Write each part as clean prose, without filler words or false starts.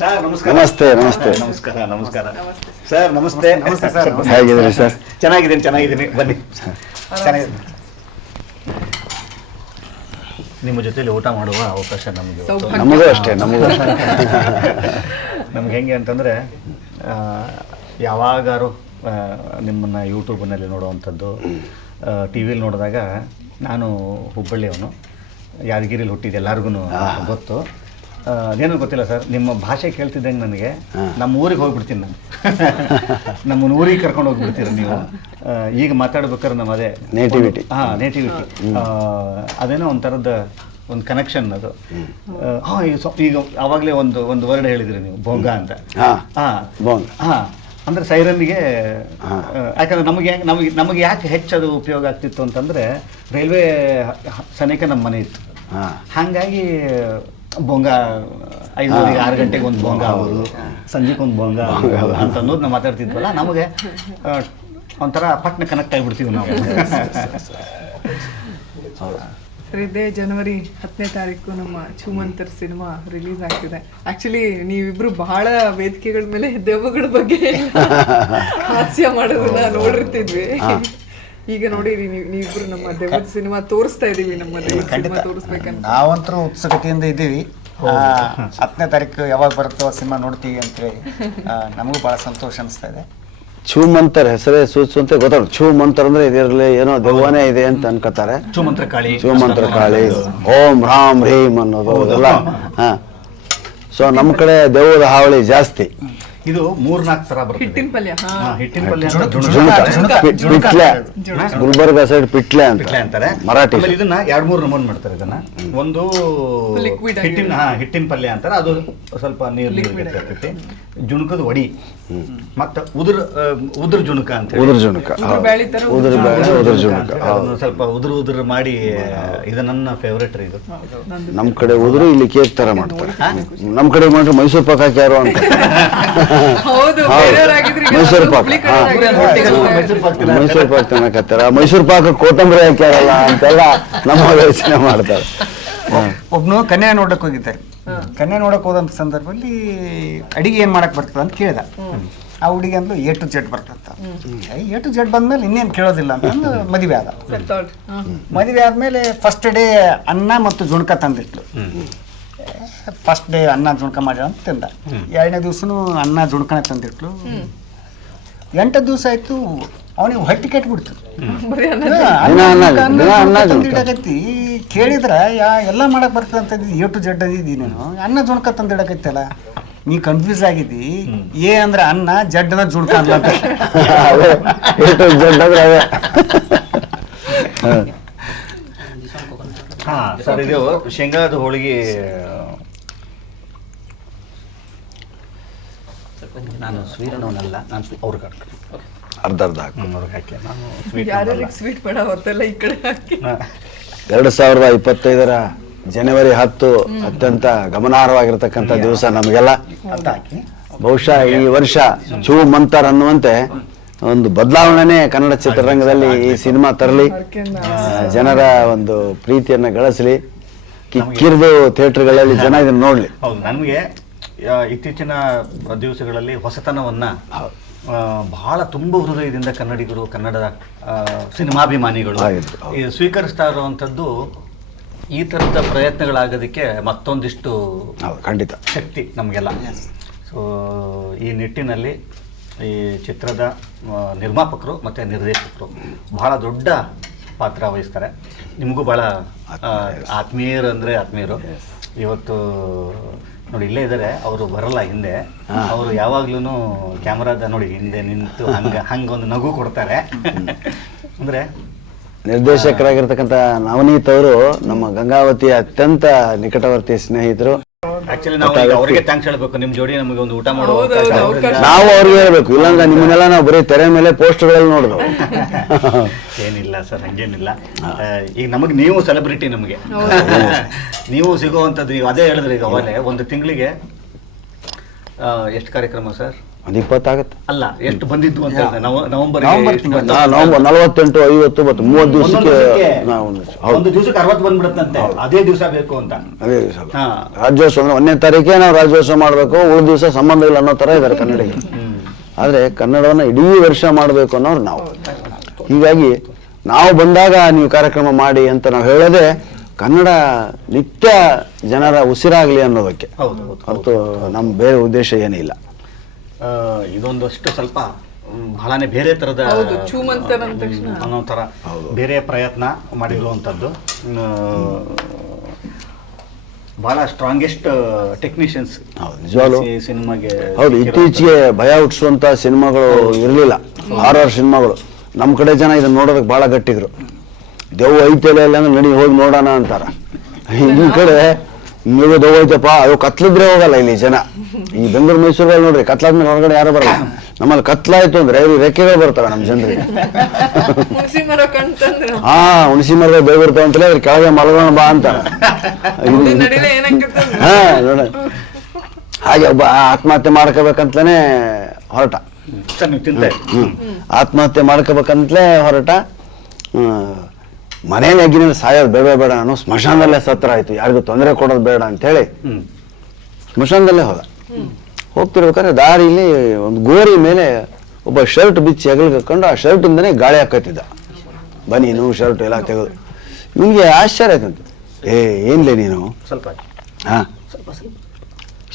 Sir ನಮಸ್ಕಾರ. ನಮಸ್ತೆ ನಮಸ್ತೆ. ನಮಸ್ಕಾರ ನಮಸ್ಕಾರ ಸರ್. ನಮಸ್ತೆ. ನಮಸ್ತೆ ಸರ್. ಹೇಗಿದ್ದೀರಿ ಸರ್? ಚೆನ್ನಾಗಿದ್ದೀನಿ ಬನ್ನಿ. ಚೆನ್ನಾಗಿದೆ. ನಿಮ್ಮ ಜೊತೆಲಿ ಊಟ ಮಾಡುವ ಅವಕಾಶ ನಮಗೂ ಅಷ್ಟೇ. ನಮ್ಗೆ ಹೆಂಗೆ ಅಂತಂದರೆ ಯಾವಾಗಾರು ನಿಮ್ಮನ್ನು ಯೂಟ್ಯೂಬ್ನಲ್ಲಿ ನೋಡುವಂಥದ್ದು, ಟಿ ವಿಲಿ ನೋಡಿದಾಗ ನಾನು ಹುಬ್ಬಳ್ಳಿಯವನು, ಯಾದಗಿರಿಲಿ ಹುಟ್ಟಿದ್ದು ಎಲ್ಲರಿಗೂ ಗೊತ್ತು. ಅದೇನೋ ಗೊತ್ತಿಲ್ಲ ಸರ್, ನಿಮ್ಮ ಭಾಷೆ ಕೇಳ್ತಿದ್ದಂಗೆ ನನಗೆ ನಮ್ಮ ಊರಿಗೆ ಹೋಗ್ಬಿಡ್ತೀನಿ ನಾನು. ನಮ್ಮನ್ನ ಊರಿಗೆ ಕರ್ಕೊಂಡು ಹೋಗ್ಬಿಡ್ತೀರ ನೀವು. ಈಗ ಮಾತಾಡ್ಬೇಕಾದ್ರೆ ನಮ್ಮ ಅದೇ ನೇಟಿವಿಟಿ. ನೇಟಿವಿಟಿ ಅದೇನೋ ಒಂಥರದ ಒಂದು ಕನೆಕ್ಷನ್ ಅದು. ಈಗ ಆವಾಗಲೇ ಒಂದು ವರ್ಡ್ ಹೇಳಿದ್ರಿ ನೀವು, ಭೋಂಗ ಅಂತ. ಅಂದರೆ ಸೈರನ್ಗೆ, ಯಾಕಂದ್ರೆ ನಮಗೆ ಯಾಕೆ ಹೆಚ್ಚದು ಉಪಯೋಗ ಆಗ್ತಿತ್ತು ಅಂತಂದರೆ, ರೈಲ್ವೆ ಸನೇಕ ನಮ್ಮ ಮನೆ ಇತ್ತು. ಹಾಗಾಗಿ ಬೊಂಗ 5:30 6 ಗಂಟೆಗೆ ಒಂದು ಬೊಂಗ ಆಗೋದು, ಸಂಜೆಗೆ ಒಂದು ಬೊಂಗ ಅಂತ ಅನ್ನೋದು ನಾವು ಮಾತಾಡ್ತಿದ್ವಲ್ಲ, ನಮಗೆ ಒಂಥರ ಪಟ್ನ ಕನೆಕ್ಟ್ ಆಗಿಬಿಡ್ತೀವಿ ನಾವು. ಇದೇ ಜನವರಿ 10ನೇ ತಾರೀಕು ನಮ್ಮ ಛೂಮಂತರ್ ಸಿನಿಮಾ ರಿಲೀಸ್ ಆಗ್ತಿದೆ. ಆಕ್ಚುಲಿ ನೀವಿಬ್ರು ಬಹಳ ವೇದಿಕೆಗಳ ಮೇಲೆ ದೆವ್ವಗಳ ಬಗ್ಗೆ ಹಾಸ್ಯ ಮಾಡೋದನ್ನ ನೋಡಿರ್ತಿದ್ವಿ. ಈಗ ನೋಡಿ ನೀವಿಬ್ರು ನಮ್ಮ ದೆವ್ವದ ಸಿನಿಮಾ ತೋರಿಸ್ತಾ ಇದೀವಿ. ನಮ್ಮ ಸಿನಿಮಾ ತೋರಿಸ್ಬೇಕಂತ ನಾವಂತರೂ ಉತ್ಸುಕತೆಯಿಂದ ಇದ್ದೀವಿ. 10ನೇ ತಾರೀಕು ಯಾವಾಗ ಬರುತ್ತೋ ಸಿನಿಮಾ ನೋಡ್ತೀವಿ ಅಂತೇಳಿ ನಮಗೂ ಬಹಳ ಸಂತೋಷ ಅನಿಸ್ತಾ ಇದೆ. ಛೂಮಂತರ್ ಹೆಸರೇ ಸೂಚಿಸುವಂತೆ ಗೊತ್ತಾಗ. ಛೂಮಂತರ್ ಅಂದ್ರೆ ಇದರಲ್ಲಿ ಏನೋ ದೆವ್ವನೇ ಇದೆ ಅಂತ ಅನ್ಕೋತಾರೆ. ಛೂಮಂತ್ರ ಕಾಳಿ, ಓಂ ರಾಮ್ ಹ್ರೀಂ ಅನ್ನೋದು ಅದೆಲ್ಲ. ಸೊ ನಮ್ಮ ಕಡೆ ದೆವ್ವದ ಹಾವಳಿ ಜಾಸ್ತಿ. ಇದು 3-4 ತರ ಬರುತ್ತೆ. ಹಿಟ್ಟಿನ ಪಲ್ಯ, ಗುಲ್ಬರ್ಗ ಸೈಡ್ ಪಿಟ್ಲೆ ಅಂತಾರೆ ಮರಾಠಿ. ಇದನ್ನ 2-3 ನಮೂನೆ ಮಾಡ್ತಾರೆ. ಇದನ್ನ ಒಂದು ಹಿಟ್ಟಿನ ಪಲ್ಯ ಅಂತಾರೆ, ಅದು ಸ್ವಲ್ಪ ನೀರು ಇರ್ತೈತಿ. ಜುಣುಕದ ವಡಿ, ಮತ್ತೆ ಉದ್ರ ಜುಣುಕ ಅಂತ ಹೇಳಿ. ಉದ್ರ ಜುಣುಕ ಸ್ವಲ್ಪ ಉದುರು ಮಾಡಿ. ಇದು ನನ್ನ ಫೇವ್ರೇಟ್. ಇದು ನಮ್ ಕಡೆ ಉದುರು, ಇಲ್ಲಿ ಕೇಕ್ ತರ ಮಾಡ್ತಾರೆ. ನಮ್ ಕಡೆ ಮಾಡ್ರೆ ಮೈಸೂರು ಪಾಕ್ ಹಾಕ್ಯಾರೋ ಅಂತ. ಮೈಸೂರು ಪಾಕ್ ತಿನ್ನಕತ್ತಾರ. ಮೈಸೂರು ಪಾಕ್ ಕೊತ್ತಂಬರಿ ಹಾಕ್ಯಾರಲ್ಲ ಅಂತೆಲ್ಲ ನಮ್ಮ ಯೋಚನೆ ಮಾಡ್ತಾರೆ. ಒಬ್ನು ಕನ್ಯಾ ನೋಡಕ್ ಹೋಗಿದ್ದಾರೆ. ಕನ್ಯಾ ನೋಡಕ್ ಹೋದಂತ ಸಂದರ್ಭದಲ್ಲಿ ಅಡಿಗೆ ಏನ್ ಮಾಡಕ್ ಬರ್ತದ ಅಂತ ಕೇಳಿದ. ಆ ಹುಡುಗಿ ಅಂದ್ಲು A to Z ಬರ್ತಂತ. A to Z ಬಂದ್ಮೇಲೆ ಇನ್ನೇನು ಕೇಳೋದಿಲ್ಲ ಅಂತಂದು ಮದುವೆ ಆದ. ಮದುವೆ ಆದ್ಮೇಲೆ ಫಸ್ಟ್ ಡೇ ಅನ್ನ ಮತ್ತು ಜುಣಕ ತಂದಿಟ್ಲು. ಫಸ್ಟ್ ಡೇ ಅನ್ನ ಜುಣಕ ಮಾಡಿ ಅಂತ ತಿಂದ. 2ನೇ ದಿವ್ಸನೂ ಅನ್ನ ಜುಣಕನೇ ತಂದಿಟ್ಲು. 8ನೇ ದಿವಸ ಆಯ್ತು, ಅವನಿಗೆ ಹೊಟ್ಟೆ ಕೆಟ್ಬಿಡ್ತು. ತಂದಿಡಕತ್ತಿ ಕೇಳಿದ್ರ ಎಲ್ಲ ಮಾಡಕ್ ಬರ್ತದೆ ಅಂತ A to Z ಅಂದಿದ್ದಿ ನೀನು, ಅನ್ನ ಜುಣಕ ತಂದಿಡಕತ್ತಲ್ಲ, ನೀ ಕನ್ಫ್ಯೂಸ್ ಆಗಿದ್ದಿ. ಎ ಅಂದ್ರೆ ಅನ್ನ, ಜಡ್ ಅಂದ್ರೆ ಜುಣಕ ಅಂತ. ಸರ್, ಇದು ಶೇಂಗಾದ ಹೋಳಿಗೆ. ನಾನು ಸ್ವೀರಣವನ್ನಲ್ಲ, ನಾನು ಅವ್ರಿಗೆ ಅರ್ಧ ಹಾಕಿ. ಯಾರ್ಯಾರಿಗೆ ಸ್ವೀಟ್ ಬೇಡ ಹೊತ್ತೆಲ್ಲ ಈ ಕಡೆ ಹಾಕಿ. 2025 ಜನವರಿ 10 ಅತ್ಯಂತ ಗಮನಾರ್ಹವಾಗಿರ್ತಕ್ಕಂಥ ದಿವಸ ನಮಗೆಲ್ಲ. ಬಹುಶಃ ಈ ವರ್ಷ ಛೂಮಂತರ್ ಅನ್ನುವಂತೆ ಒಂದು ಬದಲಾವಣೆ ಕನ್ನಡ ಚಿತ್ರರಂಗದಲ್ಲಿ ಈ ಸಿನಿಮಾ ತರಲಿ, ಜನರ ಒಂದು ಪ್ರೀತಿಯನ್ನ ಗಳಿಸಲಿ, ಕಿಕ್ಕಿರಿದು ಥಿಯೇಟರ್ಗಳಲ್ಲಿ ಜನ ಇದನ್ನು ನೋಡ್ಲಿ. ಹೌದು, ನನಗೆ ಇತ್ತೀಚಿನ ದಿವಸಗಳಲ್ಲಿ ಹೊಸತನವನ್ನ ಬಹಳ ತುಂಬ ಹೃದಯದಿಂದ ಕನ್ನಡಿಗರು, ಕನ್ನಡದ ಸಿನಿಮಾಭಿಮಾನಿಗಳು ಸ್ವೀಕರಿಸ್ತಾ ಇರುವಂಥದ್ದು. ಈ ಥರದ ಪ್ರಯತ್ನಗಳಾಗೋದಕ್ಕೆ ಮತ್ತೊಂದಿಷ್ಟು ಖಂಡಿತ ಶಕ್ತಿ ನಮಗೆಲ್ಲ. ಸೊ ಈ ನಿಟ್ಟಿನಲ್ಲಿ ಈ ಚಿತ್ರದ ನಿರ್ಮಾಪಕರು ಮತ್ತು ನಿರ್ದೇಶಕರು ಬಹಳ ದೊಡ್ಡ ಪಾತ್ರ ವಹಿಸ್ತಾರೆ. ನಿಮಗೂ ಭಾಳ ಆತ್ಮೀಯರು ಅಂದರೆ ಆತ್ಮೀಯರು. ಇವತ್ತು ನೋಡಿ ಇಲ್ಲೇ ಇದ್ದಾರೆ, ಅವರು ಬರಲ್ಲ ಹಿಂದೆ. ಅವರು ಯಾವಾಗ್ಲೂ ಕ್ಯಾಮ್ರಾದ ನೋಡಿ ಹಿಂದೆ ನಿಂತು ಹಂಗೊಂದು ನಗು ಕೊಡ್ತಾರೆ. ಅಂದರೆ ನಿರ್ದೇಶಕರಾಗಿರ್ತಕ್ಕಂಥ ನವನೀತ್ ಅವರು ನಮ್ಮ ಗಂಗಾವತಿಯ ಅತ್ಯಂತ ನಿಕಟವರ್ತಿ ಸ್ನೇಹಿತರು. ಆಕ್ಚುಲಿ ನಾವು ಅವರಿಗೆ ಥ್ಯಾಂಕ್ಸ್ ಹೇಳಬೇಕು. ನಿಮ್ಮ ಜೋಡಿ ನಮಗೆ ಒಂದು ಊಟ ಮಾಡೋ ನಾವು ಅವ್ರಿಗೆ ಹೇಳ್ಬೇಕು, ಇಲ್ಲಾಂದ್ರೆ ನಿಮ್ಮನ್ನೆಲ್ಲ ನಾವು ಬರೀ ತೆರೆ ಮೇಲೆ ಪೋಸ್ಟ್ಗಳಲ್ಲಿ ನೋಡಿದ್ವು. ಏನಿಲ್ಲ ಸರ್, ಹಂಗೇನಿಲ್ಲ. ಈಗ ನಮಗೆ ನೀವು ಸೆಲೆಬ್ರಿಟಿ, ನಮಗೆ ನೀವು ಸಿಗುವಂಥದ್ದು. ನೀವು ಅದೇ ಹೇಳಿದ್ರಿ, ಈಗ ಅವಾಗಲೇ ಒಂದು ತಿಂಗಳಿಗೆ ಎಷ್ಟು ಕಾರ್ಯಕ್ರಮ ಸರ್? ಒಂದು 20 ಆಗುತ್ತೆ. ಅಲ್ಲ, ಎಷ್ಟು ಬಂದಿದ್ದು ಅಂತ ಹೇಳಿದ್ರೆ ನವೆಂಬರ್ ನವೆಂಬರ್ ತಿಂಗಳು. ನವೆಂಬರ್ 48, 50 ಮತ್ತು 30 ದಿವಸಕ್ಕೆ ನಾವು ಒಂದು ದಿವಸಕ್ಕೆ 60 ಬಂದ್ಬಿಡುತ್ತಂತೆ, ಅದೇ ದಿವಸ ಬೇಕು ಅಂತ. ಅದೇ ದಿವಸ ಹಾ. ರಾಜ್ಯೋತ್ಸವ ಅಂದ್ರೆ 1ನೇ ತಾರೀಕೆ ನಾವು ರಾಜ್ಯೋತ್ಸವ ಮಾಡಬೇಕು, ಉಳಿದ ದಿವಸ ಸಂಬಂಧ ಇಲ್ಲ ಅನ್ನೋ ಥರ ಇದ್ದಾರೆ ಕನ್ನಡಿಗರು. ಆದರೆ ಕನ್ನಡವನ್ನು ಇಡೀ ವರ್ಷ ಮಾಡಬೇಕು ಅನ್ನೋರು ನಾವು. ಹೀಗಾಗಿ ನಾವು ಬಂದಾಗ ನೀವು ಕಾರ್ಯಕ್ರಮ ಮಾಡಿ ಅಂತ ನಾವು ಹೇಳೋದೇ ಕನ್ನಡ ನಿತ್ಯ ಜನರ ಉಸಿರಾಗಲಿ ಅನ್ನೋದಕ್ಕೆ ಹೌದು. ಹೊರತು ನಮ್ಮ ಬೇರೆ ಉದ್ದೇಶ ಏನಿಲ್ಲ. ಇದೊಂದಷ್ಟು ಸ್ವಲ್ಪ ಬಹಳನೇ ಬೇರೆ ತರದ ಹೌದು, ಛೂಮಂತರ್ ಅಂದ ತಕ್ಷಣ ಅನ್ನೋ ಥರ ಬೇರೆ ಪ್ರಯತ್ನ ಮಾಡಿರುವಂಥದ್ದು. ಬಹಳ ಸ್ಟ್ರಾಂಗೆಸ್ಟ್ ಟೆಕ್ನಿಷಿಯನ್ಸ್ ನಿಜವಾಗ್ಲೂ ಸಿನಿಮಾಗೆ. ಹೌದು, ಇತ್ತೀಚೆಗೆ ಭಯ ಹುಟ್ಟಿಸುವಂಥ ಸಿನಿಮಾಗಳು ಇರಲಿಲ್ಲ, ಹಾರರ್ ಸಿನಿಮಾಗಳು. ನಮ್ಮ ಕಡೆ ಜನ ಇದನ್ನ ನೋಡೋದಕ್ಕೆ ಭಾಳ ಗಟ್ಟಿದ್ರು. ದೆವ್ವ ಐತೆಲ್ಲ ಇಲ್ಲ ಅಂದ್ರೆ ನಡಿ ಹೋಗಿ ನೋಡೋಣ ಅಂತಾರ. ಈ ಕಡೆ ನೀವು ದೆವ್ವ ಐತಪ್ಪ, ಅದು ಕತ್ಲಿದ್ರೆ ಹೋಗಲ್ಲ ಇಲ್ಲಿ ಜನ. ಈ ಬೆಂಗಳೂರು ಮೈಸೂರಲ್ಲಿ ನೋಡ್ರಿ ಕತ್ಲಾದ್ಮೇಲೆ ಹೊರಗಡೆ ಯಾರು ಬರಲ್ಲ. ನಮ್ಮಲ್ಲಿ ಕತ್ಲಾಯ್ತು ಅಂದ್ರೆ ರೆಕ್ಕೆಗಳು ಬರ್ತವೆ ನಮ್ಮ ಜನರಿಗೆ. ಹುಣಸಿ ಮರ ಕಣ್ತಂದ್ರೆ ಹಾ, ಹುಣಸಿ ಮರದ ಬೇವು ಇರ್ತಾವ ಅಂತಲೇ ಅದ್ರ ಕೆಳಗೆ ಮಲಗೋಣ ಬಾ ಅಂತಾರ. ನಡಿಲೆ ಏನಾಗ್ತದೆ. ಹಾ, ನೋಡ ಹಾಗೆ ಒಬ್ಬ ಆತ್ಮಹತ್ಯೆ ಮಾಡ್ಕೋಬೇಕಂತಲೇ ಹೊರಟ. ನೀವು ತಿಂತ ಆತ್ಮಹತ್ಯೆ ಮಾಡ್ಕೋಬೇಕಂತಲೇ ಹೊರಟ. ಮನೇಲಿ ಅಗ್ಗಿನಲ್ಲಿ ಸಾಯೋದು ಬೇಡ ಅನ್ನೋ ಸ್ಮಶಾನದಲ್ಲೇ ಸತ್ರ ಆಯ್ತು, ಯಾರಿಗೂ ತೊಂದರೆ ಕೊಡೋದು ಬೇಡ ಅಂತೇಳಿ ಸ್ಮಶಾನದಲ್ಲೇ ಹೋದ. ಹೋಗ್ತಿರ್ಬೇಕಾದ್ರೆ ದಾರಿಲಿ ಒಂದು ಗೋರಿ ಮೇಲೆ ಒಬ್ಬ ಶರ್ಟ್ ಬಿಚ್ಚಿ ಹೆಗಲ್ಕೊಂಡು ಆ ಶರ್ಟಿಂದನೇ ಗಾಳಿ ಹಾಕತ್ತಿದ್ದ. ಬನೀನು ಶರ್ಟ್ ಎಲ್ಲ ತೆಗೆದು ಇವನಿಗೆ ಆಶ್ಚರ್ಯ ಆಯ್ತಂತೆ. ಏನ್ಲೇ ನೀನು ಸ್ವಲ್ಪ ಹಾ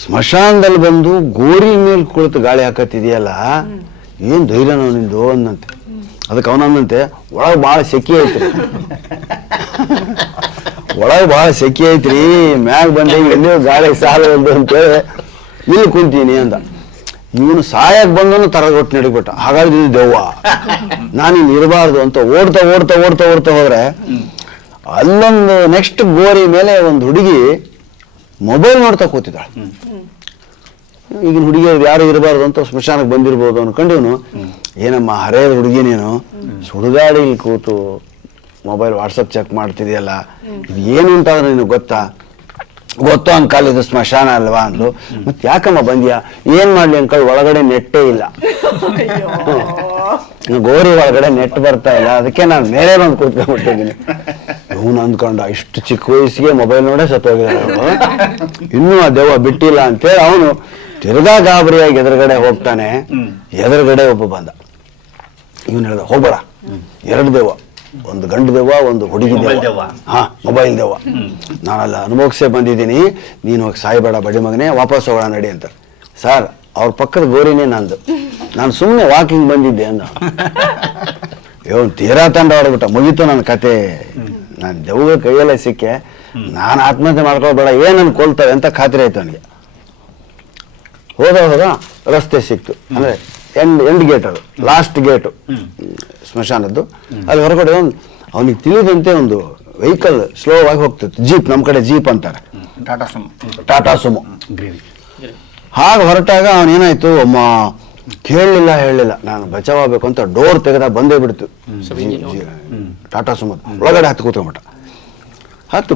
ಸ್ಮಶಾನದಲ್ಲಿ ಬಂದು ಗೋರಿ ಮೇಲೆ ಕುಳಿತು ಗಾಳಿ ಹಾಕತ್ತಿದೆಯಲ್ಲ, ಏನ್ ಧೈರ್ಯನೋ ನಿಂದು ಅಂದಂತೆ. ಅದಕ್ಕೆ ಅವನಂದಂತೆ ಒಳಗೆ ಭಾಳ ಸೆಕೆ ಐತ್ರಿ, ಒಳಗೆ ಭಾಳ ಸೆಕೆ ಐತ್ರಿ, ಮ್ಯಾಗ ಬಂದೆ ಎಲ್ಲಿ ಗಾಳಿ ಸಾಲದು ಅಂತೇಳಿ ಇಲ್ಲಿ ಕುಂತೀನಿ ಅಂದ. ಇವನು ಸಾಯಕ್ ಬಂದನು ತರಗೊಟ್ಟು ನಡಿಬಿಟ್ಟ. ಹಾಗಾದ್ರೆ ಇದು ದೆವ್ವ, ನಾನಿನ್ ಇರಬಾರ್ದು ಅಂತ ಓಡ್ತಾ ಓಡ್ತಾ ಓಡ್ತಾ ಓಡ್ತಾ ಹೋದ್ರೆ ಅಲ್ಲೊಂದು ನೆಕ್ಸ್ಟ್ ಗೋರಿ ಮೇಲೆ ಒಂದು ಹುಡುಗಿ ಮೊಬೈಲ್ ನೋಡ್ತಾ ಕೂತಿದ್ದಾಳೆ. ಈಗಿನ ಹುಡುಗಿಯರು ಯಾರು ಇರಬಾರ್ದು ಅಂತ ಸ್ಮಶಾನಕ್ಕೆ ಬಂದಿರ್ಬೋದು ಅನ್ಕೊಂಡು ಇವನು, ಏನಮ್ಮ ಹರೆಯದ ಹುಡುಗಿ ನೀನು ಸುಡುಗಾಡಿಲಿ ಕೂತು ಮೊಬೈಲ್ ವಾಟ್ಸಪ್ ಚೆಕ್ ಮಾಡ್ತಿದೆಯಲ್ಲ, ಇದು ಏನು ಅಂತಾದ್ರೆ ನಿನಗೆ ಗೊತ್ತು ಅಂಕಲ್, ಇದು ಸ್ಮಶಾನ ಅಲ್ವಾ ಅಂದ್ಲು. ಮತ್ತೆ ಯಾಕಮ್ಮ ಬಂದ್ಯಾ? ಏನ್ ಮಾಡ್ಲಿ ಅಂಕಲ್, ಒಳಗಡೆ ನೆಟ್ಟೇ ಇಲ್ಲ, ಗೋರಿ ಒಳಗಡೆ ನೆಟ್ ಬರ್ತಾ ಇಲ್ಲ, ಅದಕ್ಕೆ ನಾನು ಮೇಲೆ ಬಂದು ಕೂತ್ಕೊಂಡ್ಬಿಟ್ಟಿದ್ದೀನಿ. ಇವನು ಅಂದ್ಕೊಂಡ ಇಷ್ಟು ಚಿಕ್ಕ ವಯಸ್ಸಿಗೆ ಮೊಬೈಲ್ ನೋಡೇ ಸತ್ತೋಗಿದ್ದಾರೆ ಅವರು, ಇನ್ನೂ ಆ ದೆವ್ವ ಬಿಟ್ಟಿಲ್ಲ ಅಂತೇಳಿ ಅವನು ತಿರ್ಗಾ ಗಾಬರಿಯಾಗಿ ಎದುರುಗಡೆ ಹೋಗ್ತಾನೆ. ಎದುರುಗಡೆ ಒಬ್ಬ ಬಂದ. ಇವನು ಹೇಳ್ದ, ಹೋಗ್ಬೇಡ, 2 ದೆವ್ವ, ಒಂದು ಗಂಡು ದೆವ್ವ, ಒಂದು ಹುಡುಗಿ ದೆವ್ವ. ಹಾ, ಮೊಬೈಲ್ ದೆವ್ವ. ನಾನೆಲ್ಲ ಅನುಭವಿಸೇ ಬಂದಿದ್ದೀನಿ, ನೀನು ಹೋಗಿ ಸಾಯ್ಬೇಡ ಬಡಿ ಮಗನೇ, ವಾಪಸ್ ಹೋಗೋಣ ನಡಿ ಅಂತ. ಸರ್, ಅವ್ರ ಪಕ್ಕದ ಗೋರಿನೇ ನಂದು, ನಾನು ಸುಮ್ಮನೆ ವಾಕಿಂಗ್ ಬಂದಿದ್ದೆ ಅಂದ. ಇವನು ತೀರಾ ತಂಡ ಹೊರಬಿಟ್ಟ, ಮುಗೀತು ನನ್ನ ಕತೆ, ನಾನು ದೆವ್ವ ಕೈಯಲ್ಲೇ ಸಿಕ್ಕೆ, ನಾನು ಆತ್ಮಹತ್ಯೆ ಮಾಡ್ಕೊಳ್ಬೇಡ, ಏನನ್ನು ಕೊಲ್ತವೆ ಅಂತ ಖಾತ್ರಿ ಆಯ್ತು ಅವನಿಗೆ. ಹೋದ ರಸ್ತೆ ಸಿಕ್ತು, ಅಂದ್ರೆ ಎಂಡ್ ಗೇಟ್, ಅದು ಲಾಸ್ಟ್ ಗೇಟು ಸ್ಮಶಾನದ್ದು. ಅಲ್ಲಿ ಹೊರಗಡೆ ಅವನಿಗೆ ತಿಳಿದಂತೆ ಒಂದು ವೆಹಿಕಲ್ ಸ್ಲೋ ಆಗಿ ಹೋಗ್ತಿತ್ತು, ಜೀಪ್, ನಮ್ಮ ಕಡೆ ಜೀಪ್ ಅಂತಾರೆ, ಟಾಟಾ ಸುಮೋ. ಹಾಗೆ ಹೊರಟಾಗ ಅವನೇನಾಯ್ತು, ಹೇಳಲಿಲ್ಲ, ನಾನು ಬಚಾವಬೇಕು ಅಂತ ಡೋರ್ ತೆಗೆದ ಬಂದೇ ಬಿಡ್ತು ಟಾಟಾ ಸುಮೋ. ಒಳಗಡೆ ಹತ್ತು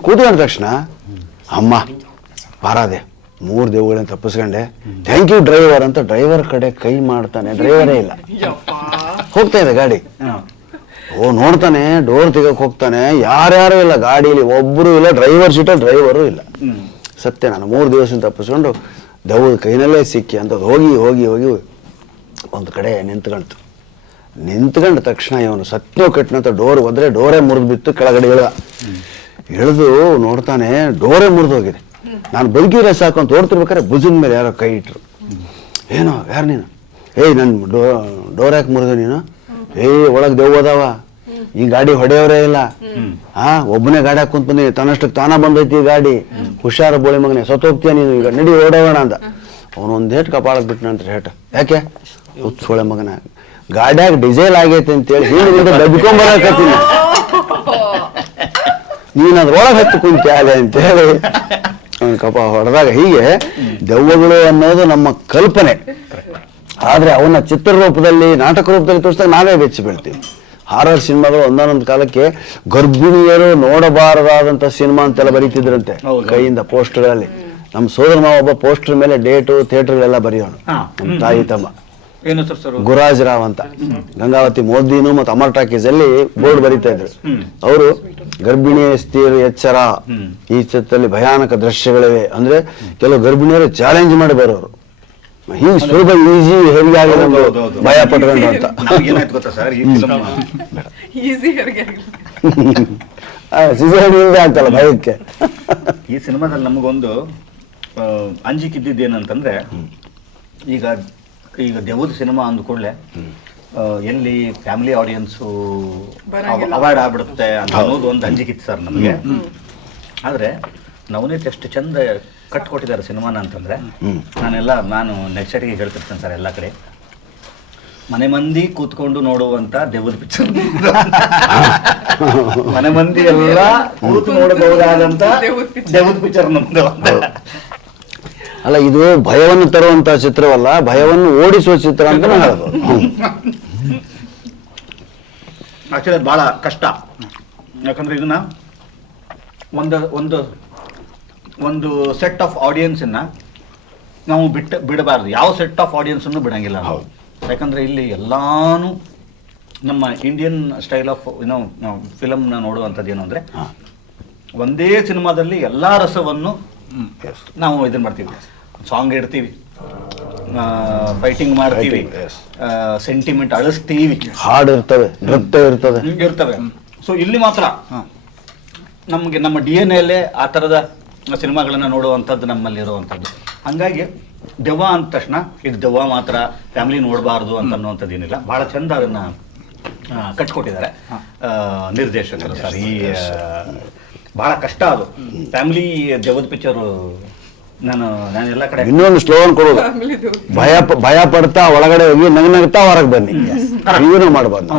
ಕೂತ್ಕೊಂಡ ತಕ್ಷಣ ಅಮ್ಮ ಬಾರಾದೆ, 3 ದೆವ್ವಗಳನ್ನ ತಪ್ಪಿಸ್ಕೊಂಡೆ, ಥ್ಯಾಂಕ್ ಯು ಡ್ರೈವರ್ ಅಂತ ಡ್ರೈವರ್ ಕಡೆ ಕೈ ಮಾಡ್ತಾನೆ. ಡ್ರೈವರೇ ಇಲ್ಲ, ಹೋಗ್ತಾ ಇದೆ ಗಾಡಿ. ನೋಡ್ತಾನೆ, ಡೋರ್ ತೆಗಕ್ ಹೋಗ್ತಾನೆ, ಯಾರ್ಯಾರು ಇಲ್ಲ ಗಾಡಿಯಲ್ಲಿ, ಒಬ್ಬರು ಇಲ್ಲ, ಡ್ರೈವರ್ ಸೀಟಲ್ಲಿ ಡ್ರೈವರು ಇಲ್ಲ. ಸತ್ಯ, ನಾನು 3 ದಿವಸ ತಪ್ಪಿಸ್ಕೊಂಡು ದೆವ್ವದ ಕೈನಲ್ಲೇ ಸಿಕ್ಕಿ ಅಂತ ಹೋಗಿ ಒಂದು ಕಡೆ ನಿಂತ್ಕೊಂಡ ತಕ್ಷಣ ಇವನು ಸತ್ನೋ ಕಟ್ಟಿನಂತ ಡೋರ್ ಹೋದ್ರೆ ಡೋರೇ ಮುರಿದು ಬಿತ್ತು. ಕೆಳಗಡೆ ಇಳಿದು ನೋಡ್ತಾನೆ, ಡೋರೇ ಮುರಿದು ಹೋಗಿದೆ. ನಾನು ಬದುಕಿದ್ರೆ ಸಾಕು ಅಂತ ಓಡ್ತಿರ್ಬೇಕಾದ್ರೆ ಭುಜದ ಮೇಲೆ ಯಾರೋ ಕೈ ಇಟ್ರು. ಏನೋ, ಯಾರು ನೀನು? ನನ್ನ ಡೋರ್ ಯಾಕೆ ಮುರಿದು ನೀನು? ಒಳಗೆ ದೆವ್ವದಾವ, ಈ ಗಾಡಿ ಹೊಡೆಯವರೇ ಇಲ್ಲ, ಒಬ್ಬನೇ ಗಾಡಿ ಹಾಕಿ ಕುಂತ ಬಂದಿ, ತನ್ನಷ್ಟಕ್ಕೆ ತಾನ ಬಂದೈತಿ ಗಾಡಿ, ಹುಷಾರ ಬೋಳಿ ಮಗನೇ, ಸತ್ತೋಗ್ತೀಯ ನೀನು, ಈಗ ನಡಿ ಓಡೋಣ ಅಂದ. ಅವನೊಂದು ಹೇಟ್ ಕಪಾಳಕ್ಕೆ ಬಿಟ್ಟನಂತ ಹೇಟ್. ಯಾಕೆ? ಹುಚ್ಚೋಳೆ ಮಗನ, ಗಾಡಿಯಾಗ ಡಿಸೇಲ್ ಆಗೈತೆ ಅಂತೇಳಿ ಹಿಂದೆ ಬದ್ಕೊಂಬರಕತ್ತೀನಿ, ನೀನು ಅದ್ರೊಳಗೆ ಹತ್ತು ಕುಂತ್ಯಾಲೆ ಅಂತೇಳಿ ಅವನ ಕಪ ಹೊಡೆದಾಗ. ಹೀಗೆ ದೆವ್ವಗಳು ಅನ್ನೋದು ನಮ್ಮ ಕಲ್ಪನೆ, ಆದರೆ ಅವನ್ನ ಚಿತ್ರರೂಪದಲ್ಲಿ, ನಾಟಕ ರೂಪದಲ್ಲಿ ತೋರಿಸಿದಾಗ ನಾವೇ ಬೆಚ್ಚಿ ಬೀಳ್ತೀವಿ. ಹಾರರ್ ಸಿನಿಮಾಗಳು ಒಂದೊಂದು ಕಾಲಕ್ಕೆ ಗರ್ಭಿಣಿಯರು ನೋಡಬಾರದಾದಂಥ ಸಿನಿಮಾ ಅಂತೆಲ್ಲ ಬರೀತಿದ್ರಂತೆ ಕೈಯಿಂದ ಪೋಸ್ಟರ್ಗಳಲ್ಲಿ. ನಮ್ಮ ಸೋದರ ಮಾವ ಒಬ್ಬ ಪೋಸ್ಟರ್ ಮೇಲೆ ಡೇಟು ಥಿಯೇಟರ್ಗಳೆಲ್ಲ ಬರೆಯೋಣ. ಹಾ. ನಮ್ಮ ತಾಯಿ ತಮ್ಮ ಏನು ಸರ್ ಸರ್ ಗುರಾಜ್ ರಾವ್ ಅಂತ ಗಂಗಾವತಿ ಮೋದಿನು ಮತ್ತು ಅಮರ್ ಟಾಕೀಸ್ ಅಲ್ಲಿ ಬೋರ್ಡ್ ಬರೀತಾ ಇದ್ರು. ಅವರು ಗರ್ಭಿಣಿ ಸ್ತ್ರೀಯರು ಎಚ್ಚರ, ಈ ಚಿತ್ರದಲ್ಲಿ ಭಯಾನಕ ದೃಶ್ಯಗಳಿವೆ ಅಂದ್ರೆ ಕೆಲವು ಗರ್ಭಿಣಿಯರು ಚಾಲೆಂಜ್ ಮಾಡಿ ಬರೋರು, ಹೀಗೆ ಸ್ವಲ್ಪ ಈಸಿ ಹೆರಿಗೆ ಆಗಿದೆ ನಮ್ಗೆ ಭಯ ಪಟ್ಕೊಂಡು ಅಂತ. ಏನಾಯ್ತು ಗೊತ್ತಾ ಸರ್, ಈ ಫಿಲಮ್ ಈಸಿ ಹೆರಿಗೆ ಸಿಸೇರಿಯನ್ ಅಂತಲ್ಲ ಭಯಕ್ಕೆ. ಈ ಸಿನಿಮಾದಲ್ಲಿ ನಮಗೊಂದು ಅಂಜಿಕೆ ಇದ್ದಿದ್ದೇನಂತಂದ್ರೆ, ಈಗ ಈಗ ದೆವ್ವದ ಸಿನಿಮಾ ಅಂದ ಕೂಡಲೇ ಎಲ್ಲಿ ಫ್ಯಾಮಿಲಿ ಆಡಿಯನ್ಸು ಅವಾಯ್ಡ್ ಆಗ್ಬಿಡುತ್ತೆ ಅಂತ ಅನ್ನೋದು ಒಂದು ಅಂಜಿಕೆ ಇತ್ತು ಸರ್ ನಮಗೆ. ಆದರೆ ನವನೀತ್ ಎಷ್ಟು ಚಂದ ಕಟ್ಕೊಟ್ಟಿದ್ದಾರೆ ಸಿನಿಮಾನ ಅಂತಂದ್ರೆ, ನಾನು ನೆಕ್ಸ್ಟಿಗೆ ಹೇಳ್ತಿರ್ತೇನೆ ಸರ್, ಎಲ್ಲ ಕಡೆ ಮನೆ ಮಂದಿ ಕೂತ್ಕೊಂಡು ನೋಡುವಂತ ದೆವ್ವದ ಪಿಕ್ಚರ್, ಮನೆ ಮಂದಿ ಎಲ್ಲ ಕೂತು ನೋಡಬಹುದಾದಂತ ದೆವ್ವದ ಪಿಕ್ಚರ್ ನಮ್ದು. ಅಲ್ಲ, ಇದು ಭಯವನ್ನು ತರುವಂತ ಚಿತ್ರವಲ್ಲ, ಭಯವನ್ನು ಓಡಿಸುವ ಚಿತ್ರ ಅಂತ ನಾನು ಹೇಳೋದು. ಆಕ್ಚುಲಿ ಅದು ಬಹಳ ಕಷ್ಟ, ಯಾಕಂದ್ರೆ ಇದನ್ನ ಒಂದು ಸೆಟ್ ಆಫ್ ಆಡಿಯನ್ಸನ್ನ ನಾವು ಬಿಡಬಾರ್ದು, ಯಾವ ಸೆಟ್ ಆಫ್ ಆಡಿಯನ್ಸನ್ನು ಬಿಡಂಗಿಲ್ಲ ನಾವು. ಯಾಕಂದ್ರೆ ಇಲ್ಲಿ ಎಲ್ಲಾನು ನಮ್ಮ ಇಂಡಿಯನ್ ಸ್ಟೈಲ್ ಆಫ್ ಫಿಲಮ್ನ ನೋಡುವಂಥದ್ದು ಏನು ಅಂದರೆ, ಒಂದೇ ಸಿನಿಮಾದಲ್ಲಿ ಎಲ್ಲ ರಸವನ್ನು ನಾವು ಇದನ್ನ ಮಾಡ್ತೀವಿ. ಸಾಂಗ್ ಇಡ್ತೀವಿ, ಫೈಟಿಂಗ್ ಮಾಡ್ತೀವಿ, ಸೆಂಟಿಮೆಂಟ್ ಅಳಿಸ್ತೀವಿ, ಹಾಡು ಇರ್ತವೆ, ನೃತ್ಯ ಇರ್ತವೆ. ಸೊ ಇಲ್ಲಿ ಮಾತ್ರ ನಮಗೆ ನಮ್ಮ DNA ಆ ಥರದ ಸಿನಿಮಾಗಳನ್ನ ನೋಡುವಂಥದ್ದು ನಮ್ಮಲ್ಲಿ ಇರುವಂಥದ್ದು. ಹಂಗಾಗಿ ದೆವ್ವ ಅಂದ ತಕ್ಷಣ ಇದು ದೆವ್ವ ಮಾತ್ರ, ಫ್ಯಾಮಿಲಿ ನೋಡಬಾರ್ದು ಅಂತ ಅನ್ನುವಂಥದ್ದು ಏನಿಲ್ಲ. ಬಹಳ ಚಂದ ಅದನ್ನ ಕಟ್ಕೊಟ್ಟಿದ್ದಾರೆ ನಿರ್ದೇಶಕರು ಸರ್. ಈ ಬಹಳ ಕಷ್ಟ ಅದು ಫ್ಯಾಮಿಲಿ ದೆವ್ವದ ಪಿಕ್ಚರು. ನಾನು ಎಲ್ಲ ಕಡೆ ಇನ್ನೊಂದು ಸ್ಲೋಗನ್ ಕೊಡೋದು, ಭಯ ಪಡ್ತಾ ಒಳಗಡೆ ಹೋಗಿ ನಗ್ನಗ್ತಾ ಹೊರಗೆ ಬನ್ನಿ, ಇವನು ಮಾಡಬಾರ್ದು.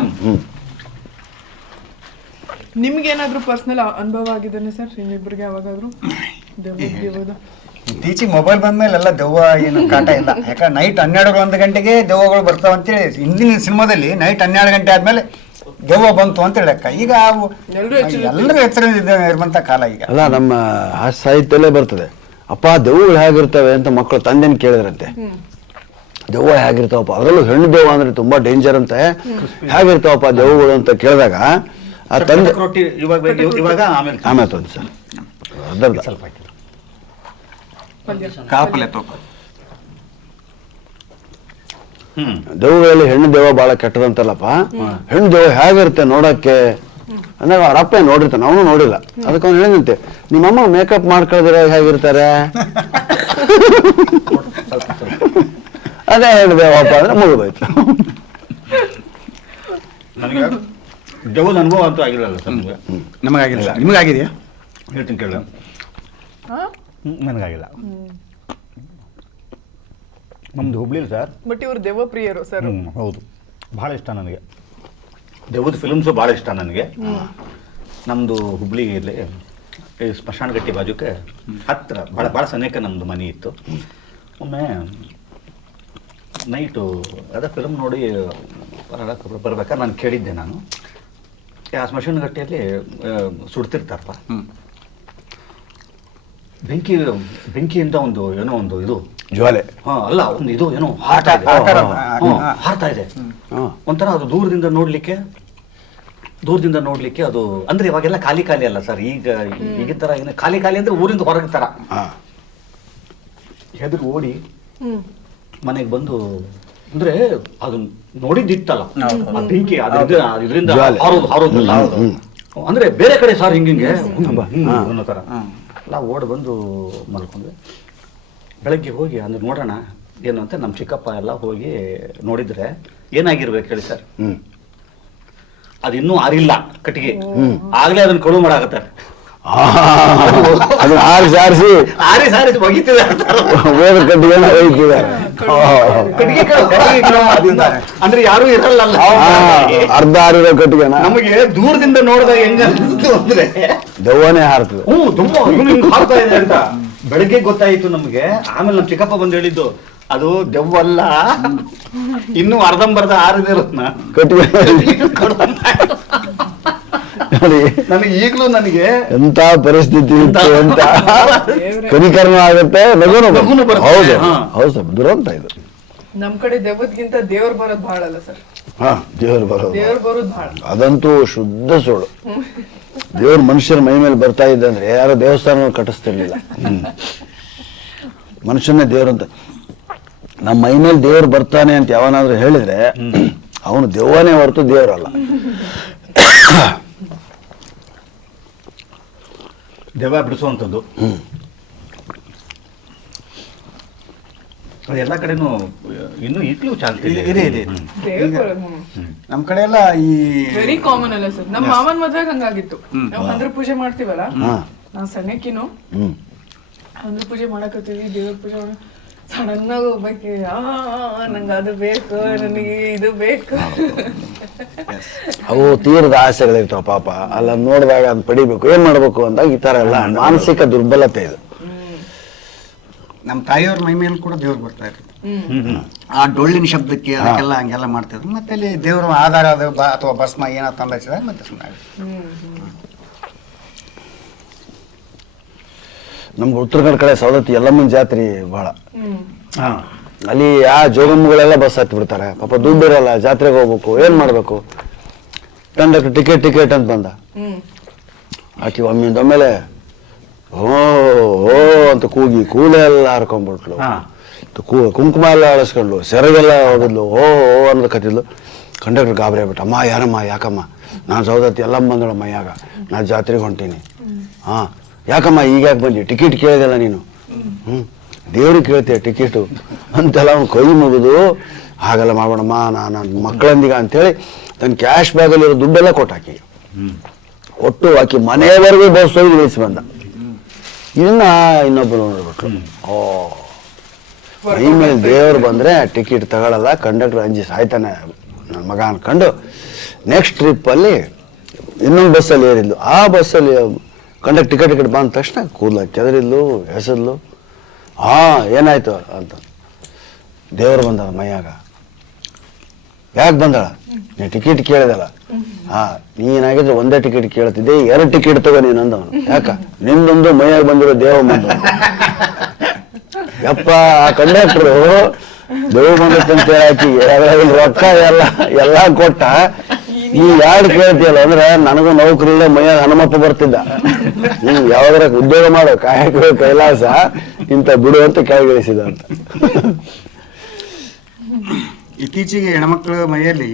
ನಿಮ್ಗೇನಾದ್ರೂ ಪರ್ಸನಲ್ ಅನುಭವ ಆಗಿದ್ದಾನೆ ಸರ್ ನಿಮ್ಮಿಬ್ಬರಿಗೆ ಯಾವಾಗಾದ್ರೂ ದೆವ್ವದ? ಇತ್ತೀಚೆಗೆ ಮೊಬೈಲ್ ಬಂದ್ಮೇಲೆ ಎಲ್ಲ ದೆವ್ವ ಏನು ಕಾಟ ಇಲ್ಲ. ಯಾಕಂದ್ರೆ ನೈಟ್ 12 ಗಂಟೆಗೆ ದೆವ್ವಗಳು ಬರ್ತಾವ ಅಂತೇಳಿ ಹಿಂದಿನ ಸಿನಿಮಾದಲ್ಲಿ ನೈಟ್ 12 ಗಂಟೆ ಆದ್ಮೇಲೆ ದೆವ್ವ ಬಂತು ಅಂತ ಹೇಳಕ್ಕ. ಈಗ ಎಲ್ಲರೂ ಎಚ್ಚರ ಇರುವಂತ ಕಾಲ ಈಗ. ಅಲ್ಲ, ನಮ್ಮ ಸಾಹಿತ್ಯಲ್ಲೇ ಬರ್ತದೆ, ಅಪ್ಪ ದೆವ್ವಗಳು ಹೇಗಿರ್ತವೆ ಅಂತ ಮಕ್ಕಳು ತಂದೆನ ಕೇಳಿದ್ರಂತೆ. ದೆವ್ವ ಹೇಗಿರ್ತಾವಪ್ಪ, ಅದರಲ್ಲೂ ಹೆಣ್ಣು ದೆವ್ವ ಅಂದ್ರೆ ತುಂಬಾ ಡೇಂಜರ್ ಅಂತ, ಹೇಗಿರ್ತಾವಪ್ಪ ದೆವ್ವಗಳು ಅಂತ ಕೇಳಿದಾಗ ಆ ತಂದೆ ಆಮೇಲೆ ತಂದೆ ಸರ್ ಅದರ್ದ ಸ್ವಲ್ಪ ಕಾಪಲೆ ತೋಪ ದೆವ್ವಗಳಲ್ಲಿ ಹೆಣ್ಣು ದೆವ್ವ ಬಹಳ ಕೆಟ್ಟದಂತಲ್ಲಪ್ಪ, ಹೆಣ್ಣು ದೆವ್ವ ಹೇಗಿರುತ್ತೆ ನೋಡಕ್ಕೆ ಅಂದಾಗ ಅವ್ರ ಅಪ್ಪ ನೋಡಿರ್ತಾನೆ, ಅವನು ನೋಡಿಲ್ಲ. ಅದಕ್ಕೆ ಅವ್ನು ಹೇಳಿದಂತೆ, ನಿಮ್ಮಮ್ಮ ಮೇಕಪ್ ಮಾಡ್ಕೊಳ್ದಿರ ಹೇಗಿರ್ತಾರೆ ಅದೇ ಹೆಣ್ಣು ದೆವ್ವಪ್ಪ ಅಂದ್ರೆ ಮುಗಿದೋಯ್ತು. ನನಗೆ ದೆವ್ವದ ಅನುಭವ ಅಂತೂ ಆಗಿರಲ್ಲ ಸರ್. ನಮಗಾಗಿಲ್ಲ, ನಿಮಗಾಗಿದೆಯಾ? ಹೇಳ್ತೀನಿ ಕೇಳ. ನನಗಾಗಿಲ್ಲ. ನಮ್ದು ಹುಬ್ಳಿಲಿ ಸರ್. ಬಟ್ ಇವರು ದೆವ್ವ ಪ್ರಿಯರು ಸರ್. ಹೌದು, ಭಾಳ ಇಷ್ಟ ನನಗೆ ದೆವ್ವದ ಫಿಲ್ಮ್ಸು ಭಾಳ ಇಷ್ಟ ನನಗೆ. ನಮ್ಮದು ಹುಬ್ಳಿಯಲ್ಲಿ ಸ್ಮಶಾನ ಗಟ್ಟಿ ಬಾಜುಕ್ಕೆ ಹತ್ತಿರ ಭಾಳ ಸನೇಕ ನಮ್ಮದು ಮನೆ ಇತ್ತು. ಒಮ್ಮೆ ನೈಟು ಅದೇ ಫಿಲ್ಮ್ ನೋಡಿ ಬರ್ಬೇಕಾದ್ರೆ ನಾನು ಕೇಳಿದ್ದೆ, ನಾನು ಆ ಸ್ಮಶಾನ ಗಟ್ಟಿಯಲ್ಲಿ ಸುಡ್ತಿರ್ತಾರಪ್ಪ, ಬೆಂಕಿಯಿಂದ ಒಂದು ಏನೋ ಒಂದು ಇದು ಜ್ವಾಲೆ, ಅಲ್ಲ ಒಂದು ಇದು ಏನೋ ಹಾರ್ತಾ ಇದೆ ಒಂಥರ. ಅದು ದೂರದಿಂದ ನೋಡ್ಲಿಕ್ಕೆ ಅದು ಅಂದ್ರೆ ಇವಾಗೆಲ್ಲ ಖಾಲಿ ಅಲ್ಲ ಸರ್. ಈಗಿನ ತರ ಏನು ಖಾಲಿ ಅಂದ್ರೆ ಊರಿಂದ ಹೊರಗೆ ತರ. ಹೆದರ್ ಓಡಿ ಮನೆಗೆ ಬಂದು, ಅಂದ್ರೆ ಅದು ನೋಡಿದ್ದಿತ್ತಲ್ಲ ಆ ಬೆಂಕಿ, ಇದರಿಂದ ಹಾರೋದಲ್ಲ, ಅಂದ್ರೆ ಬೇರೆ ಕಡೆ ಸರ್ ಹಿಂಗೆ ಅನ್ನೋ ತರ. ಎಲ್ಲ ಓಡ್ ಬಂದು ಮಲ್ಕೊಂಡ್ರೆ ಬೆಳಗ್ಗೆ ಹೋಗಿ ಅಂದ್ರೆ ನೋಡೋಣ ಏನು ಅಂತ ನಮ್ಮ ಚಿಕ್ಕಪ್ಪ ಎಲ್ಲ ಹೋಗಿ ನೋಡಿದ್ರೆ ಏನಾಗಿರ್ಬೇಕು ಹೇಳಿ ಸರ್, ಅದು ಇನ್ನೂ ಆರಿಲ್ಲ ಕಟ್ಟಿಗೆ, ಆಗ್ಲೇ ಅದನ್ನ ಕಳು ಮಾಡಾಕತ್ತಾರೆ. ಆರಿ ಒಗಿತಿದ್ದಾರೆ ಅಂದ್ರೆ ಯಾರು ಇರಲ್ಲ, ಅರ್ಧ ಆರಿರೋ ಕಟ್ಟಿಗೆ ನಮಗೆ ದೂರದಿಂದ ನೋಡಿದಾಗ ಹೆಂಗ ಅಂದ್ರೆ ದೆವ್ವನೇ ಹಾರ್ತದೆ. ಹಾರ್ತಾ ಇದೆ ಅಂತ ಬೆಳಗ್ಗೆ ಗೊತ್ತಾಯ್ತು ನಮ್ಗೆ. ಆಮೇಲೆ ನಮ್ ಚಿಕ್ಕಪ್ಪ ಬಂದು ಹೇಳಿದ್ದು, ಅದು ದೆವ್ವಲ್ಲ, ಇನ್ನೂ ಅರ್ಧಂಬರ್ಧ ಆರಿದಿರೋದ್ನ ಕಟ್ಟಿಗೆ ನೋಡಿ ನನಗೆ ಈಗಲೂ ನನಗೆ ಎಂತ ಪರಿಸ್ಥಿತಿ ಇತ್ತು ಅಂತ ಕನಿಕರ್ಮ ಆಗುತ್ತೆ, ನಗುನು ನಗುನು ಬರುತ್ತೆ. ಹೌದು ಹಾ. ಹೌದು ಸರ್, ದುರಂತ ಇದು. ನಮ್ ಕಡೆ ದೆವ್ವದ್ಗಿಂತ ದೇವ್ರು ಬರೋದ್ ಭಾಳ ಅಲ್ಲ ಸರ್, ಹಾ, ದೇವ್ರು ಬರೋದು ದೇವ್ರು ಬರೋದ್ ಭಾಳ. ಅದಂತೂ ಶುದ್ಧ ಸುಳ್ಳು. ದೇವ್ರ ಮನುಷ್ಯರ ಮೈ ಮೇಲೆ ಬರ್ತಾ ಇದ್ದಂದ್ರೆ ಯಾರೋ ದೇವಸ್ಥಾನ ಕಟ್ಟಿಸ್ತಿರ್ಲಿಲ್ಲ. ಮನುಷ್ಯನೇ ದೇವ್ರಂತ. ನಮ್ಮ ಮೈ ಮೇಲೆ ದೇವ್ರು ಬರ್ತಾನೆ ಅಂತ ಯಾವನಾದ್ರೂ ಹೇಳಿದ್ರೆ ಅವನು ದೆವ್ವನೇ ಹೊರತು ದೇವರಲ್ಲ. ದೆವ್ವ ಬಿಡಿಸುವಂಥದ್ದು ಎಲ್ಲ ಕಡೆನೂ ಇನ್ನೂ ಈಗಲೂ ಚಾಲ್ತಿ ಇದೆ. ದೇವ್ರು ಬರೋದು ನಮ್ ಕಡೆ ಎಲ್ಲ ಈ ವೆರಿ ಕಾಮನ್ ಅಲ್ಲ ಸರ್. ನಮ್ಮ ಮಾವನ್ ಮದ್ವೆಗ್ ಹಂಗಾಗಿತ್ತು. ನಾವ್ ಹಂದ್ರ ಪೂಜೆ ಮಾಡ್ತೀವಲ್ಲ, ಹಾ. ನಾವ್ ಸಣ್ಣಕಿನು ಹ್ಮ್ ಹಂದ್ರ ಪೂಜೆ ಮಾಡಕತ್ತೀವಿ, ದೇವ್ರ ಪೂಜೆ ಮಾಡ ಸಡನ್ ಆಗಿ ಹೋಗ್ಬೇಕು, ನಂಗೆ ಅದು ಬೇಕು, ನನಗೆ ಇದು ಬೇಕು. ಅವು ತೀರದ ಆಸೆಗಳಿರ್ತಾವ ಪಾಪ. ಅಲ್ಲ ನೋಡಿದಾಗ ಅದ್ ಪಡಿಬೇಕು, ಏನ್ ಮಾಡ್ಬೇಕು ಅಂದಾಗ ಈ ತರ ಎಲ್ಲ ಮಾನಸಿಕ ದುರ್ಬಲತೆ ಇದು. ನಮ್ಮ ತಾಯಿಯವ್ರ ಮೈ ಮೇಲೆ ಕೂಡ ದೇವ್ರು ಬರ್ತಾ ಇದ್ರು. ಆ ಡೊಳ್ಳಿನ ಶಬ್ದಕ್ಕೆ ಅದಕ್ಕೆಲ್ಲ ಹಂಗೆಲ್ಲ ಮಾಡ್ತಿದ್ರು. ಮತ್ತೆ ಅಲ್ಲಿ ದೇವ್ರ ಆಧಾರ ಅದು ಅಥವಾ ಭಸ್ಮ ಏನೋ ತಂದ ಹಚ್ಚಿದಾಗ ಮತ್ತೆ ಸುಮ್ಮನೆ ನಮ್ಗೆ ಉತ್ತರ ಕನ್ನಡ ಕಡೆ ಸವದತ್ತಿ ಯಲ್ಲಮ್ಮನ ಜಾತ್ರೆ ಬಹಳ. ಹಾಂ ಅಲ್ಲಿ ಆ ಜೋಗಮ್ಮಗಳೆಲ್ಲ ಬಸ್ ಹತ್ತಿ ಬಿಡ್ತಾರೆ. ಪಾಪ ದುಡ್ಡು ಇರಲ್ಲ, ಜಾತ್ರೆಗೆ ಹೋಗ್ಬೇಕು, ಏನ್ ಮಾಡ್ಬೇಕು? ಕಂಡಕ್ಟರ್ ಟಿಕೆಟ್ ಅಂತ ಬಂದ. ಆಕಿ ಒಮ್ಮಿಂದೊಮ್ಮೆಲೆ ಓ ಓ ಅಂತ ಕೂಲೆ ಎಲ್ಲ ಹರ್ಕೊಂಡ್ಬಿಟ್ಲು. ಕುಂಕುಮ ಎಲ್ಲ ಅಳಿಸ್ಕೊಂಡ್ಲು, ಸೆರಗೆಲ್ಲ ಹೋಗಿದ್ಲು, ಓ ಓ ಅನ್ನೋದು ಕತ್ತಿದ್ಲು. ಕಂಡಕ್ಟರ್ ಗಾಬರಿ ಆಗ್ಬಿಟ್ಟು, ಅಮ್ಮ ಯಾರಮ್ಮ, ಯಾಕಮ್ಮ? ನಾನು ಸೌದತ್ತಿ ಎಲ್ಲಮ್ಮ ಬಂದಳು ಮೈಯಾಗ, ನಾನು ಜಾತ್ರೆಗೆ ಹೊಂಟೀನಿ. ಹಾ, ಯಾಕಮ್ಮ ಈಗ ಯಾಕೆ ಬಂದಿ? ಟಿಕೆಟ್ ಕೇಳಿದಲ್ಲ ನೀನು? ದೇವ್ರಿಗೆ ಕೇಳ್ತೀಯ ಟಿಕೆಟು ಅಂತೆಲ್ಲ ಅವ್ನು ಕೈ ಮುಗಿದು, ಹಾಗೆಲ್ಲ ಮಾಡ್ಬೇಡಮ್ಮ, ನಾನು ಮಕ್ಕಳಂದಿಗ ಅಂತೇಳಿ ತನ್ನ ಕ್ಯಾಶ್ ಬ್ಯಾಗಲ್ಲಿರೋ ದುಡ್ಡೆಲ್ಲ ಕೊಟ್ಟಾಕಿ. ಕೊಟ್ಟು ಆಕಿ ಮನೆಯವರೆಗೂ ಬಸ್ ಹೋಗಿ ನಿಲ್ಲಿಸಿ ಬಂದ. ಇದನ್ನ ಇನ್ನೊಬ್ಬರು ನೋಡ್ಬಿಟ್ರು, ಓ ಮೈ ಮೇಲೆ ದೇವ್ರು ಬಂದ್ರೆ ಟಿಕೆಟ್ ತಗೊಳ್ಳಲ್ಲ, ಕಂಡಕ್ಟರ್ ಅಂಜಿ ಸಾಯ್ತಾನೆ ನನ್ನ ಮಗ ಅನ್ಕೊಂಡು ನೆಕ್ಸ್ಟ್ ಟ್ರಿಪ್ಪಲ್ಲಿ ಇನ್ನೊಂದು ಬಸ್ಸಲ್ಲಿ ಏರಿದ್ಲು. ಆ ಬಸ್ಸಲ್ಲಿ ಕಂಡಕ್ಟರ್ ಟಿಕೆಟ್ ಬಂದ ತಕ್ಷಣ ಕೂದಲ ಕೆದರಿದ್ಲು, ಹೆಸದ್ಲು. ಏನಾಯ್ತು ಅಂತ. ದೇವ್ರು ಬಂದಳ ಮೈಯಾಗ. ಯಾಕೆ ಬಂದಳ? ನೀ ಟಿಕೆಟ್ ಕೇಳಿದಲ್ಲ. ನೀನಾಗಿದ್ರೆ ಒಂದೇ ಟಿಕೆಟ್ ಕೇಳ್ತಿದ್ದೆ, 2 ಟಿಕೆಟ್ ತಗೋ ನೀನು ಅಂದವನು. ಯಾಕ? ನಿಂದೊಂದು ಮೈಯಾಗ ಬಂದಿರೋ ದೇವ ಬಂದ. ಯಪ್ಪ, ಆ ಕಂಡಕ್ಟರು ದೇವ್ ಬಂದತ್ತಂತ ಹೇಳಾಕಿ ರೊಕ್ಕ ಎಲ್ಲ ಕೊಟ್ಟ. ನೀ ಯಾರು ಕೇಳ್ತೀಯಲ್ಲ ಅಂದ್ರೆ ನನಗೂ ನೌಕರಿಲ್ಲ, ಮೈಯಾಗ ಹನುಮಪ್ಪ ಬರ್ತಿದ್ದ. ಯಾವ್ದಾರ ಉದ್ಯೋಗ ಮಾಡೋ, ಕಾಯಕ ಕೈಲಾಸ, ಇಂಥ ಬಿಡು ಅಂತ ಕೆಳಗಿಳಿಸಿದ ಅಂತ. ಇತ್ತೀಚೆಗೆ ಹೆಣ್ಮಕ್ಳ ಮನೆಯಲ್ಲಿ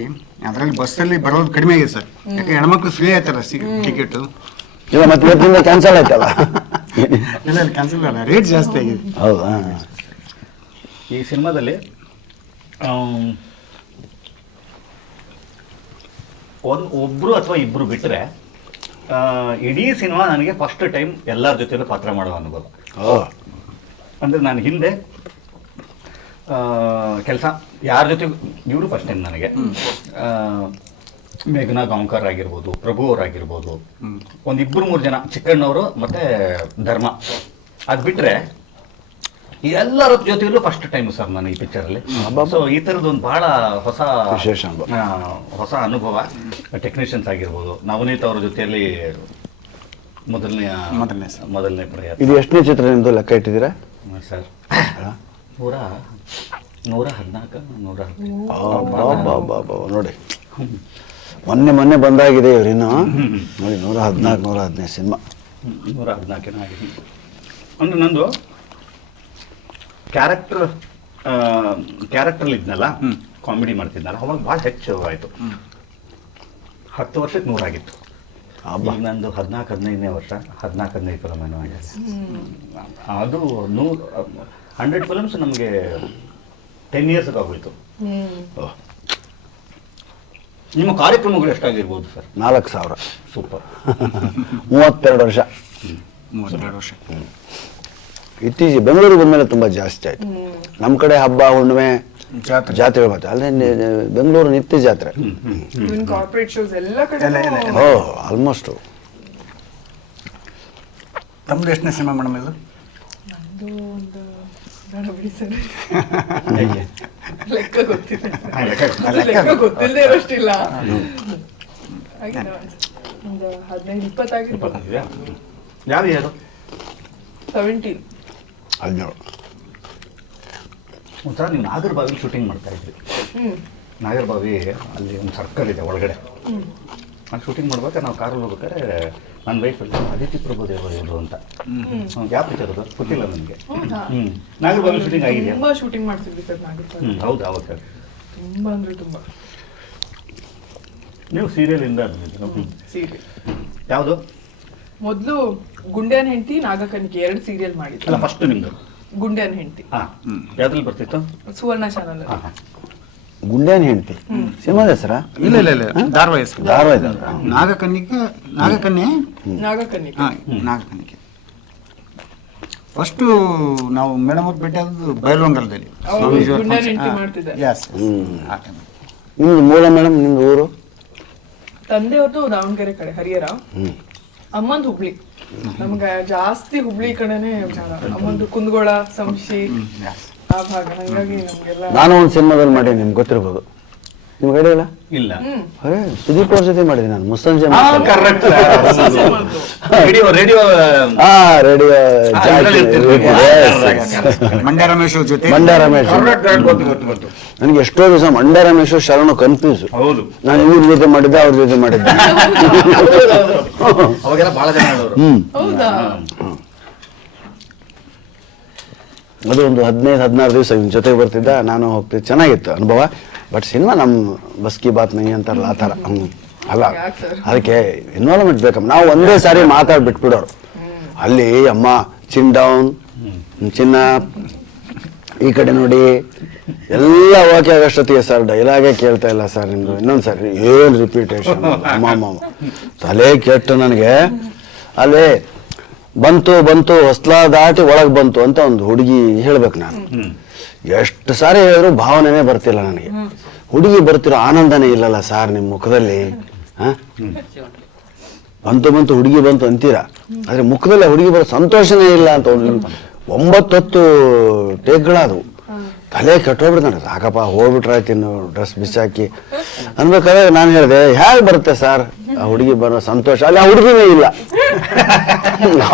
ಅದರಲ್ಲಿ ಬಸ್ಸಲ್ಲಿ ಬರೋದು ಕಡಿಮೆ ಆಗಿದೆ ಸರ್. ಯಾಕೆ ಹೆಣ್ಮಕ್ಳು ಫ್ರೀ ಆಯ್ತಲ್ಲ ಟಿಕೆಟ್. ಇಲ್ಲ, ಮತ್ತೆ ಇವತ್ತಿಂದ ಕ್ಯಾನ್ಸಲ್ ಆಯ್ತಲ್ಲ. ಇಲ್ಲ ಕ್ಯಾನ್ಸಲ್ ಅಲ್ಲ, ರೇಟ್ ಜಾಸ್ತಿ ಆಗಿದೆ. ಹೌದಾ? ಈ ಸಿನಿಮಾದಲ್ಲಿ ಒಬ್ರು ಅಥವಾ ಇಬ್ರು ಬಿಟ್ಟರೆ ಇಡೀ ಸಿನಿಮಾ ನನಗೆ ಫಸ್ಟ್ ಟೈಮ್ ಎಲ್ಲರ ಜೊತೆಲೂ ಪಾತ್ರ ಮಾಡೋ ಅನುಭವ. ಅಂದರೆ ನಾನು ಹಿಂದೆ ಕೆಲಸ ಯಾರ ಜೊತೆ, ಇವರು ಫಸ್ಟ್ ಟೈಮ್ ನನಗೆ. ಮೇಘನಾ ಗಾಂವ್ಕರ್ ಆಗಿರ್ಬೋದು, ಪ್ರಭು ಅವರಾಗಿರ್ಬೋದು, ಒಂದು 2-3 ಜನ, ಚಿಕ್ಕಣ್ಣವರು ಮತ್ತು ಧರ್ಮ. ಅದು ಬಿಟ್ಟರೆ ಎಲ್ಲರ ಜೊತೆಯಲ್ಲೂ ಫಸ್ಟ್ ಟೈಮ್ ಸರ್ ನಾನು ಈ ಪಿಕ್ಚರಲ್ಲಿ. ಸೊ ಈ ಥರದ್ದೊಂದು ಭಾಳ ಹೊಸ ಅನುಭವ. ಟೆಕ್ನಿಷಿಯನ್ಸ್ ಆಗಿರ್ಬೋದು, ನವನೀತ್ ಅವ್ರ ಜೊತೆಯಲ್ಲಿ ಮೊದಲನೇ ಪ್ರಯತ್ನ. ಇದು ಎಷ್ಟನೇ ಚಿತ್ರ ನಿಮ್ದು ಲೆಕ್ಕ ಇಟ್ಟಿದ್ದೀರಾ ಸರ್? 114 ನೋಡಿ, ಮೊನ್ನೆ ಬಂದಾಗಿದೆ ಇವ್ರಿನ್ನು ನೋಡಿ. 114-115 ಸಿನಿಮಾ. 114 ಆಗಿದೆ. ಅಂದ್ರೆ ನಂದು ಕ್ಯಾರೆಕ್ಟರ್ ಇದ್ನಲ್ಲ, ಕಾಮಿಡಿ ಮಾಡ್ತಿದ್ನಲ್ಲ, ಅವಾಗ ಭಾಳ ಹೆಚ್ಚು ಆಯಿತು. 10 ವರ್ಷಕ್ಕೆ 100 ಆಗಿತ್ತು. ಈಗ ನಂದು 14-15ನೇ ವರ್ಷ, 14-15 ಫಿಲಮ್ ಏನೋ ಆಗಿದೆ. ಅದು 100 ಫಿಲಮ್ಸ್ ನಮಗೆ 10 ಇಯರ್ಸ್ ಆಗೋಯ್ತು. ನಿಮ್ಮ ಕಾರ್ಯಕ್ರಮಗಳು ಎಷ್ಟಾಗಿರ್ಬೋದು ಸರ್? 4,000. ಸೂಪರ್. 32 ವರ್ಷ. 32 ವರ್ಷ. ಇತ್ತೀಚೆಗೆ ಬೆಂಗಳೂರಿಗೆ ಬಂದಮೇಲೆ ತುಂಬಾ ಜಾಸ್ತಿ ಆಯ್ತು. ನಮ್ಮ ಕಡೆ ಹಬ್ಬ ಹುಣ್ಣಿಮೆ ಜಾತ್ರೆಗಳು ಬರ್ತವೆ, ಅಲ್ಲೇ ಬೆಂಗಳೂರು ನಿತ್ಯ ಜಾತ್ರೆ. ಕಾರ್ಪೊರೇಟ್ ಶೋಸ್ ಎಲ್ಲ ಕಡೆ. ಆಲ್ಮೋಸ್ಟ್. ತಮ್ಮದು ಎಷ್ಟನೇ ಸಿನಿಮಾ ಮೇಡಮ್ ಇದು? ನಂದು ಒಂದು ಲೆಕ್ಕ ಗೊತ್ತಿಲ್ಲ, ಲೆಕ್ಕ ಗೊತ್ತಿಲ್ಲದೆ ಇರೋಷ್ಟಿಲ್ಲ. ಒಂದು 15-20 ಆಗಿರ್ಬೋದು. ಯಾವ ಯಾರು 17. ಹದಿನೇಳು. ಒಂಥರ ನೀವು ನಾಗರಬಾವಿ ಶೂಟಿಂಗ್ ಮಾಡ್ತಾ ಇದ್ರಿ. ನಾಗರಬಾವಿ ಅಲ್ಲಿ ಒಂದು ಸರ್ಕಲ್ ಇದೆ ಒಳಗಡೆ. ಅಲ್ಲಿ ಶೂಟಿಂಗ್ ಮಾಡ್ಬೇಕಾದ್ರೆ ನಾವು ಕಾರಲ್ಲಿ ಹೋಗ್ಬೇಕಾದ್ರೆ ನನ್ನ ವೈಫಲ್ಲಿ ಅದಿತಿ ಪ್ರಭುದೇವರು ಇವರು ಅಂತ. ಯಾವ ಪಿಕ್ಚರ್ ಅದು ಗೊತ್ತಿಲ್ಲ ನನಗೆ. ನಾಗರಬಾವಿ ಶೂಟಿಂಗ್ ಆಗಿದೆ. ತುಂಬಾ ಶೂಟಿಂಗ್ ಮಾಡ್ತಿದ್ವಿ ಸರ್ ನಾಗರಬಾವಿ. ಹೌದು ಹೌದು ಸರ್. ತುಂಬಾ ಅಂದ್ರೆ ತುಂಬಾ. ನೀವು ಸೀರಿಯಲಿಂದ ಸೀರಿಯಲ್ ಯಾವುದು? ಮೊದಲು ಗುಂಡ್ಯಾನ ಹೆಂಡತಿ ನಾಗಕನ್ನಿಕೆ 2 ಸೀರಿಯಲ್ ಮಾಡಿದ್ವಿ. ಅಲ್ಲ ಫಸ್ಟ್ ನಿಮ್ಮದು ಗುಂಡ್ಯಾನ ಹೆಂಡತಿ. ಹಾಂ ಯಾವ್ದ್ರಲ್ಲಿ ಬರ್ತಿತ್ತು? ಸುವರ್ಣ ಚಾನಲ್. ಹಾಂ ಹಾಂ. ಗುಂಡ್ಯಾನ ಹೆಂಡತಿ ಸಿನಿಮಾದ ಹೆಸರ? ಇಲ್ಲ ಧಾರವಾಡ ಹೆಸರು. ಧಾರವಾಡ. ನಾಗಕನ್ಯೆ ನಾಗಕನ್ನಿಕೆ. ನಾಗಕನ್ಯೆ ಫಸ್ಟು ನಾವು ಮೇಡಮ್ ಅವ್ರು ಭೇಟಿ ಆದದ್ದು ಬೈಲೊಂಗಲದಲ್ಲಿ. ಗುಂಡ್ಯಾನ ಹೆಂಡತಿ ಮಾಡ್ತಿದ್ದೆ. ನಿಮ್ದು ಮೂಲ ಮೇಡಮ್, ನಿಮ್ದು ಊರು? ತಂದೆಯವ್ರದ್ದು ದಾವಣಗೆರೆ ಕಡೆ ಹರಿಹರ, ಅಮ್ಮಂದು ಹುಬ್ಳಿ. ನಮ್ಗೆ ಜಾಸ್ತಿ ಹುಬ್ಳಿ ಕಡೆನೆ ಭಾಗ. ಅಮ್ಮಂದು ಕುಂದಗೋಳ, ಸಂಶಿ ಆ ಭಾಗ. ಹಂಗಾಗಿ ನಮ್ಗೆಲ್ಲ. ನಾನು ಒಂದು ಸಿನಿಮಾದಲ್ಲಿ ಮಾಡೀನಿ, ನಿಮ್ಗೆ ಗೊತ್ತಿರ್ಬೋದು. ನಿಮ್ಗೆ ಐಡಿಯಾ ಇಲ್ಲ? ಇಲ್ಲ. ಅರೇ ಸುದೀಪ್ ಅವ್ರ ಜೊತೆ ಮಾಡಿದ್ದೀನಿ ನಾನು. ಮುಸ್ಸಂಜೆ correct. Radio radio radio Mandya Ramesh ಅವ್ರ ಜೊತೆ. ಮಂಡ್ಯ ರಮೇಶ್ ನನಗೆ ಎಷ್ಟೋ ದಿವಸ ಮಂಡ್ಯ ರಮೇಶ್ ಶರಣು ಕನ್ಫ್ಯೂಸ್. ಹೌದು. ನಾನು ಇವ್ರ ಜೊತೆ ಮಾಡಿದ್ದೆ, ಅವ್ರ ಜೊತೆ ಮಾಡಿದ್ದೆ. ಅವಾಗೆಲ್ಲ ಬಹಳ ಜನ ಹೇಳೋರು. ಹೌದಾ? ಅದು ಒಂದು 15-16 ದಿವಸ ಇವ್ನ ಜೊತೆಗೆ ಬರ್ತಿದ್ದ, ನಾನು ಹೋಗ್ತಿದ್ದೆ. ಚೆನ್ನಾಗಿತ್ತು ಅನುಭವ. ಬಟ್ ಸಿನಿಮಾ ನಮ್ಮ ಬಸ್ ಕಿ ಬಾತ್ ನೈ ಅಂತಾರಲ್ಲ ಆ ಥರ. ಅಲ್ಲ, ಅದಕ್ಕೆ ಇನ್ವಾಲ್ವ್ಮೆಂಟ್ ಬೇಕಮ್ಮ. ನಾವು ಒಂದೇ ಸಾರಿ ಮಾತಾಡ್ಬಿಟ್ಬಿಡೋರು. ಅಲ್ಲಿ ಅಮ್ಮ ಚಿನ್ ಡೌನ್, ಚಿನ್ನ ಈ ಕಡೆ ನೋಡಿ ಎಲ್ಲ ಓಕೆ ಆಗಷ್ಟೊತ್ತಿಗೆ ಸರ್ ಡೈಲಾಗೇ ಕೇಳ್ತಾ ಇಲ್ಲ ಸರ್ ನಿಮ್ದು, ಇನ್ನೊಂದು ಸಾರಿ ಏನು ರಿಪೀಟೇಷನ್. ಅಮ್ಮ ತಲೆ ಕೆಟ್ಟು ನನಗೆ. ಅಲ್ಲಿ ಬಂತು ಹೊಸ್ಲಾ ದಾಟಿ ಒಳಗೆ ಬಂತು ಅಂತ ಒಂದು ಹುಡುಗಿ ಹೇಳ್ಬೇಕು. ನಾನು ಎಷ್ಟು ಸಾರಿ ಹೇಳಿದ್ರು ಭಾವನೆನೇ ಬರ್ತಿಲ್ಲ ನನಗೆ. ಹುಡುಗಿ ಬರ್ತಿರೋ ಆನಂದನೇ ಇಲ್ಲಲ್ಲ ಸರ್ ನಿಮ್ಮ ಮುಖದಲ್ಲಿ. ಬಂತು ಹುಡುಗಿ ಬಂತು ಅಂತೀರಾ, ಆದ್ರೆ ಮುಖದಲ್ಲಿ ಹುಡುಗಿ ಬರೋ ಸಂತೋಷನೇ ಇಲ್ಲ ಅಂತ. 9-10 ಟೇಕ್ಗಳಾದವು. ತಲೆ ಕೆಟ್ಟೋಗ್ಬಿಡ್ತಾನೆ. ಸಾಕಪ್ಪ ಹೋಗ್ಬಿಟ್ರಾಯ್ತು, ಇನ್ನು ಡ್ರೆಸ್ ಬಿಸಾಕಿ ಅನ್ಬೇಕಾದ್ರೆ ನಾನು ಹೇಳಿದೆ, ಹೇಗೆ ಬರುತ್ತೆ ಸರ್ ಆ ಹುಡುಗಿ ಬರೋ ಸಂತೋಷ? ಅಲ್ಲಿ ಆ ಹುಡುಗಿನೇ ಇಲ್ಲ,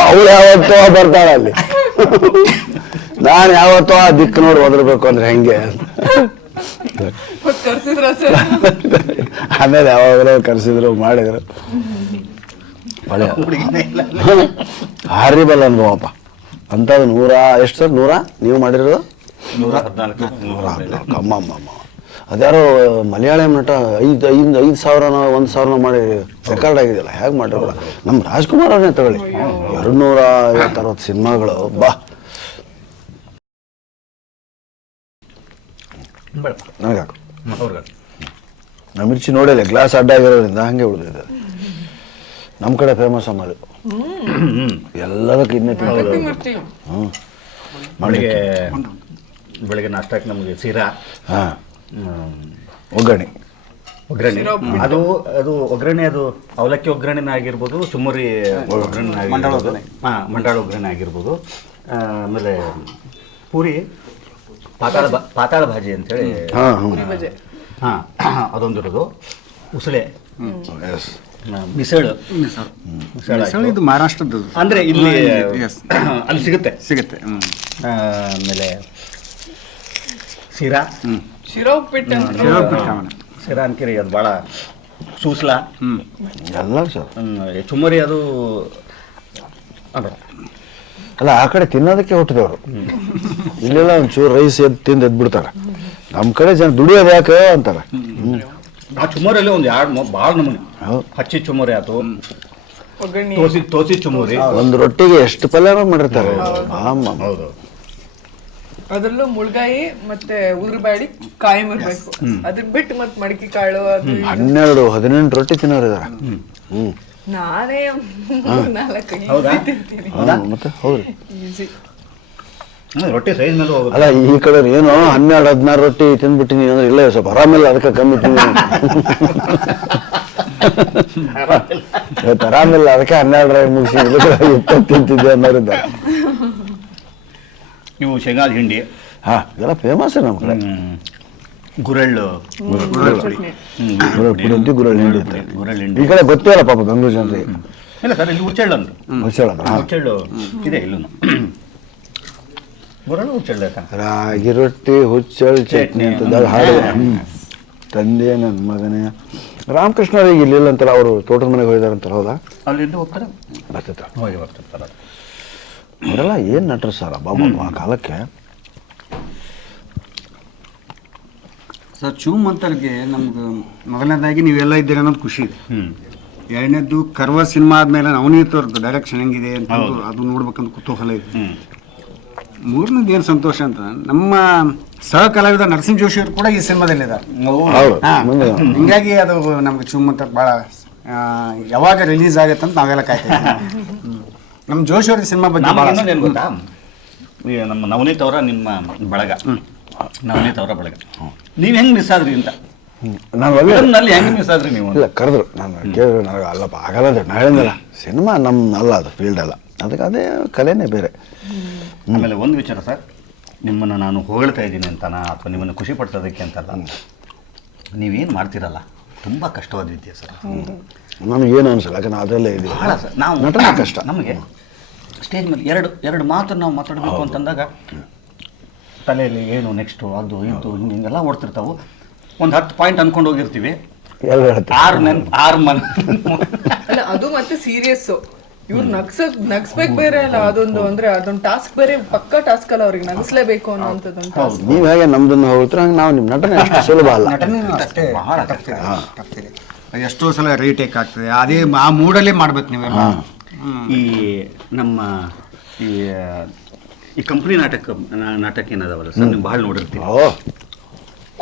ಅವಳು ಯಾವತ್ತೋ ಬರ್ತಾಳ ಅಲ್ಲಿ. ನಾನು ಯಾವತ್ತೋ ಆ ದಿಕ್ಕು ನೋಡಿ ಒದರ್ಬೇಕು ಅಂದ್ರೆ ಹೆಂಗೆ? ಆಮೇಲೆ ಯಾವಾಗಲೂ ಕರೆಸಿದ್ರು, ಮಾಡಿದ್ರು. ಒಳ್ಳೆ ಹಾರಿಬಲ್ ಅನ್ಭವಪ್ಪ. ಅಂಥದ್ದು 100 ಎಷ್ಟು ಸರ್? 100 ನೀವು ಮಾಡಿರೋದು? 114. ಅಮ್ಮಮ್ಮ. ಅದ್ಯಾರೋ ಮಲಯಾಳಂ ನಟ 5,000 1,000 ಮಾಡಿ ರೆಕಾರ್ಡ್ ಆಗಿದೆಯಲ್ಲ, ಹೇಗೆ ಮಾಡಿರೋಲ್ಲ. ನಮ್ಮ ರಾಜ್ಕುಮಾರ್ ಅವ್ರನ್ನೇ ತಗೊಳ್ಳಿ, 250-60 ಸಿನಿಮಾಗಳು. ಬಾ ನನಗಾಕು. ನಮ್ಮ ಮಿರ್ಚಿ ನೋಡಿಲ್ಲ, ಗ್ಲಾಸ್ ಅಡ್ಡ ಆಗಿರೋದ್ರಿಂದ ಹಂಗೆ ಉಳಿದಿದೆ. ನಮ್ಮ ಕಡೆ ಫೇಮಸ್ ಅಮ್ಮದು, ಎಲ್ಲದಕ್ಕೂ ಇನ್ನೇ ತಿಂತೀವಿ. ಬೆಳಿಗ್ಗೆ ನಾಷ್ಟಕ್ಕೆ ನಮಗೆ ಸೀರಾ, ಒಗ್ಗರಣೆ. ಅದು ಒಗ್ಗರಣೆ, ಅದು ಅವಲಕ್ಕಿ ಒಗ್ಗರಣೆನ ಆಗಿರ್ಬೋದು, ಚುಮ್ಮರಿ ಒಗ್ಗರಣೆ ಆಗಿರ್ಬೋದು, ಮಂಡಾಳ ಒಗ್ಗರಣೆ ಆಗಿರ್ಬೋದು. ಆಮೇಲೆ ಪೂರಿ, ಪಾತಾಳ ಭಾಜಿ ಅಂತೇಳಿ ಅದೊಂದಿರೋದು. ಉಸಳೆ, ಮಿಸಳು. ಇದು ಮಹಾರಾಷ್ಟ್ರದ್ದು ಅಂದ್ರೆ ಇಲ್ಲಿ ಅಲ್ಲಿ ಸಿಗುತ್ತೆ. ಆಮೇಲೆ ಶಿರಾ, ಶಿರಾ ಉಪ್ಪಿಟ್ಟು, ಶಿರಾ ಅಂತೀರಿ, ಅದು ಭಾಳ ಸೂಸ್ಲಾ ಎಲ್ಲ ಸರ್. ಚುಮ್ಮರಿ ಅದು ಅಲ್ಲ, ಆ ಕಡೆ ತಿನ್ನೋದಕ್ಕೆ ಹುಟ್ಟಿದವರು. ಇಲ್ಲೆಲ್ಲ ಒಂಚೂರು ರೈಸ್ ತಿಂದು ಎದ್ಬಿಡ್ತಾರೆ. ನಮ್ಮ ಕಡೆ ಜನ ದುಡಿಯೋದು ಯಾಕೆ ಅಂತಾರೆ. ಆ ಚುಮ್ಮರಿಯಲ್ಲಿ ಒಂದು 2 ಭಾಳ ನಮೂನೆ. ಹಚ್ಚಿ ಚುಮ್ಮರಿ ಆಯ್ತು, ತೋಸಿ ಚುಮ್ಮರಿ. ಒಂದು ರೊಟ್ಟಿಗೆ ಎಷ್ಟು ಪಲ್ಯ ಮಾಡಿರ್ತಾರೆ. ಹೌದು. ಅದ್ರಲ್ಲೂ ಮುಳ್ಗಾಯಿ ಮತ್ತೆ ಉದುರುಬೇಳೆ ಕಾಯಂ ಇರ್ಬೇಕು. ಅದನ್ನ ಬಿಟ್ಟು ಮತ್ತೆ ಮಡಿಕೆ ಕಾಳು, ಅದು 12-18 ರೊಟ್ಟಿ ತಿನ್ನೋರು ಇದಾರೆ. ನಾನೇ 4-5 ತಿಂತೀನಿ. ಮತ್ತೆ ಹೌದು, ರೊಟ್ಟಿ ಸೈಜ್ ಮೇಲೆ ಹೋಗುತ್ತೆ. ಅಲ್ಲ, ಈ ಕಡೆ ಏನು 12-16 ರೊಟ್ಟಿ ತಿಂದ್ಬಿಟ್ಟಿನಿ ಅಂದ್ರೆ ಇಲ್ಲ, ಸ್ವಲ್ಪ ಆರಾಮಿಲ್ಲ ಅದಕ್ಕೆ ಕಮ್ಮಿ ತಿಂದಿನಿ. ಇವತ್ತು ಆರಾಮಿಲ್ಲ ಅದಕ್ಕೆ 12 ಮುಗಿಸಿ 20 ತಿಂತಿದ್ದೆ ಅನ್ನೋರಿದ್ದಾರೆ. ಇವು ಶೇಂಗಾದ ಹಿಂಡಿ ಇದೆಲ್ಲ ಫೇಮಸ್ ನಮ್ಮ ಕಡೆ. ಗುರೆಳ್ಳು ಪುಡಿ ಅಂತ ಗುರೆಳ್ಳು ಹಿಂಡಿ ಅಂತ. ಗುರೆಳ್ಳು ಈ ಕಡೆ ಗೊತ್ತೇ ಇಲ್ಲ ಪಾಪ ಬೆಂಗಳೂರು ಜನರಿಗೆ. ಇಲ್ಲ ಸರ್, ಇಲ್ಲಿ ಹುಚ್ಚೆಳ್ಳು ಅಂತ. ಹುಚ್ಚೆಳ್ಳು ಇದೆ ಇಲ್ಲೂ. ಗುರೆಳ್ಳು ಹುಚ್ಚೆಳ್ಳು ರಾಗಿ ರೊಟ್ಟಿ ಹುಚ್ಚೆಳ್ಳು ಚಟ್ನಿ ಅಂತ ಹಾಡು. ತಂದೆ ನನ್ನ ಮಗನೇ ರಾಮಕೃಷ್ಣ ಈಗ ಇಲ್ಲಿಲ್ಲ ಅಂತಲ್ಲ, ಅವರು ತೋಟದ ಮನೆಗೆ ಹೋಗಿದಾರಂತಲ್ಲ. ಹೌದಾ? ಅಲ್ಲಿಂದ ಹೋಗ್ತಾರೆ, ಬರ್ತಿರ್ತಾರೆ. ಹೋಗಿ ಬರ್ತಿರ್ತಾರೆ. ಅವರೆಲ್ಲ ಏನು ನಟರು ಸರ್ ಬಾಬಾ ಆ ಕಾಲಕ್ಕೆ. ಸರ್ ಚೂಮಂತರ್ಗೆ ನಮ್ಗೆ ಮೊದಲನೇದಾಗಿ ನೀವೆಲ್ಲ ಇದ್ದೀರ ಅನ್ನೋದು ಖುಷಿ ಇದೆ. ಎರಡನೇದ್ದು ಕರ್ವ ಸಿನಿಮಾ ಆದ್ಮೇಲೆ ನವನೀತ್ ಅವ್ರದ್ದು ಡೈರೆಕ್ಷನ್ ಹೆಂಗಿದೆ ಅಂತ ಅದು ನೋಡ್ಬೇಕಂತ ಕುತೂಹಲ ಇದೆ. ಮೂರನೇದು ಏನು ಸಂತೋಷ ಅಂತ, ನಮ್ಮ ಸಹ ಕಲಾವಿದ ನರಸಿಂಹ ಜೋಶಿ ಅವರು ಕೂಡ ಈ ಸಿನಿಮಾದಲ್ಲಿದ್ದಾರೆ. ಹಿಂಗಾಗಿ ಅದು ನಮ್ಗೆ ಚೂಮಂತರ್ ಭಾಳ ಯಾವಾಗ ರಿಲೀಸ್ ಆಗತ್ತೆ ಅಂತ ನಾವೆಲ್ಲ ಕಾಯ್ತೀವಿ. ನಮ್ಮ ಜೋಶಿ ಅವ್ರಿಗೆ ಸಿನಿಮಾ ಬಗ್ಗೆ ಏನು ಗೊತ್ತಾ, ನಮ್ಮ ನವನೀತ್ ಅವರ ನಿಮ್ಮ ಬಳಗ, ನವನೀತ್ ಅವರ ಬಳಗ ನೀವು ಹೆಂಗ್ ಮಿಸ್ ಆದ್ರಿ ಅಂತ. ನಾನು ಹೆಂಗ್ ಮಿಸ್ ಆದ್ರಿ ನೀವು? ಇಲ್ಲ ಕರೆದ್ರು, ನಾನು ಕೇಳಿದ್ರು, ನನಗೆ ಅಲ್ಲಪ್ಪ ಆಗಲ್ಲ ಅಂತ ನಾ ಹೇಳಿದ್ನಲ್ಲ, ಸಿನಿಮಾ ನಮ್ಮ ಅಲ್ಲ, ಅದು ಫೀಲ್ಡ್ ಅಲ್ಲ, ಅದಕ್ಕೆ ಅದೇ ಕಲೆನೇ ಬೇರೆ. ಆಮೇಲೆ ಒಂದು ವಿಚಾರ ಸರ್, ನಿಮ್ಮನ್ನು ನಾನು ಹೊಗಳ್ತಾ ಇದ್ದೀನಿ ಅಂತನಾ ಅಥವಾ ನಿಮ್ಮನ್ನು ಖುಷಿ ಪಡಿಸೋದಕ್ಕೆ ಅಂತಲ್ಲ, ನೀವೇನು ಮಾಡ್ತೀರಲ್ಲ ತುಂಬ ಕಷ್ಟವಾದ ವಿದ್ಯೆ ಸರ್. ನಮಗೇನು ಅನ್ಸಲ್ಲ, ಯಾಕಂದ್ರೆ ಅದರಲ್ಲೇ ಇದೆ ಭಾಳ ಸರ್. ನಾವು ನಟನೆ ಕಷ್ಟ. ನಮಗೆ ಸ್ಟೇಜ್ ಮೇಲೆ ಎರಡು ಮಾತು ನಾವು ಮಾತಾಡಬೇಕು ಅಂತಂದಾಗ ತಲೆಯಲ್ಲಿ ಏನು ನೆಕ್ಸ್ಟು ಅದು ಇದು ಹಿಂಗೆಲ್ಲ ಓಡ್ತಿರ್ತಾವೆ. ಒಂದು 10 ಪಾಯಿಂಟ್ ಅನ್ಕೊಂಡು ಹೋಗಿರ್ತೀವಿ, 6 ಮಂತ್ ಅಲ್ಲ ಅದು ಮತ್ತೆ ಸೀರಿಯಸ್. ಇವ್ರು ನಗ್ಸ್ಬೇಕು ಬೇರೆ ಅಲ್ಲ, ಅದೊಂದು ಅಂದ್ರೆ ಅದೊಂದು ಟಾಸ್ಕ್ ಬೇರೆ, ಪಕ್ಕ ಟಾಸ್ಕ್ ಅಲ್ಲ ಅವ್ರಿಗೆ, ನಗಿಸ್ಲೇಬೇಕು ಅನ್ನೋಂಥದ್ದು. ನೀವು ಹೇಗೆ ನಮ್ದನ್ನು ಹೋಗ್ತೀರ ಹಂಗೆ ನಾವು ನಿಮ್ಮ ನಟನೆ ಅಷ್ಟು ಸುಲಭ ಅಲ್ಲ. ಅಷ್ಟೇ ಬಹಳ ಎಷ್ಟೋ ಸಲ ರೀಟೇಕ್ ಆಗ್ತದೆ, ಅದೇ ಆ ಮೂಡಲ್ಲೇ ಮಾಡ್ಬೇಕು ನೀವೆಲ್ಲ. ಈ ನಮ್ಮ ಈ ಕಂಪ್ನಿ ನಾಟಕ ಏನದಾವಲ್ಲ ಸರ್, ನೀವು ಭಾಳ ನೋಡಿರ್ತೀವಿ.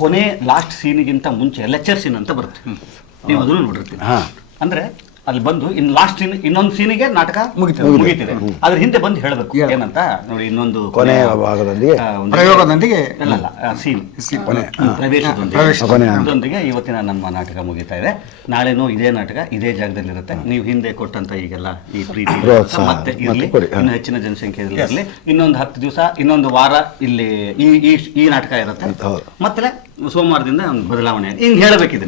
ಕೊನೆ ಲಾಸ್ಟ್ ಸೀನಿಗಿಂತ ಮುಂಚೆ ಲೆಕ್ಚರ್ ಸೀನ್ ಅಂತ ಬರುತ್ತೆ, ನೀವು ಅದನ್ನು ನೋಡಿರ್ತೀವಿ. ಅಂದ್ರೆ ಅಲ್ಲಿ ಬಂದು ಲಾಸ್ಟ್ ಸೀನ್ ಇನ್ನೊಂದು ಸೀನಿಗೆ ನಾಟಕ ಮುಗಿತಿದೆ, ಅದ್ರ ಹಿಂದೆ ಬಂದು ಹೇಳಬೇಕು ಏನಂತ ನೋಡಿ. ಇನ್ನೊಂದು ಕೊನೆ ಭಾಗದೊಂದಿಗೆ ಸೀನ್ ಪ್ರವೇಶದೊಂದಿಗೆ ಇವತ್ತಿನ ನಮ್ಮ ನಾಟಕ ಮುಗಿತಾ ಇದೆ. ನಾಳೆನೂ ಇದೇ ನಾಟಕ ಇದೇ ಜಾಗದಲ್ಲಿರುತ್ತೆ. ನೀವು ಹಿಂದೆ ಕೊಟ್ಟಂತ ಈಗೆಲ್ಲ ಈ ಪ್ರೀತಿ ಮತ್ತೆ ಇರಲಿ, ಇನ್ನು ಹೆಚ್ಚಿನ ಜನಸಂಖ್ಯೆ ಇರಲಿ. ಇನ್ನೊಂದು 10 ದಿವಸ, ಇನ್ನೊಂದು ವಾರ ಇಲ್ಲಿ ಈ ನಾಟಕ ಇರುತ್ತೆ. ಮತ್ತೆ ಸೋಮವಾರದಿಂದ ಒಂದು ಬದಲಾವಣೆ ಹಿಂಗೆ ಹೇಳಬೇಕಿದೆ.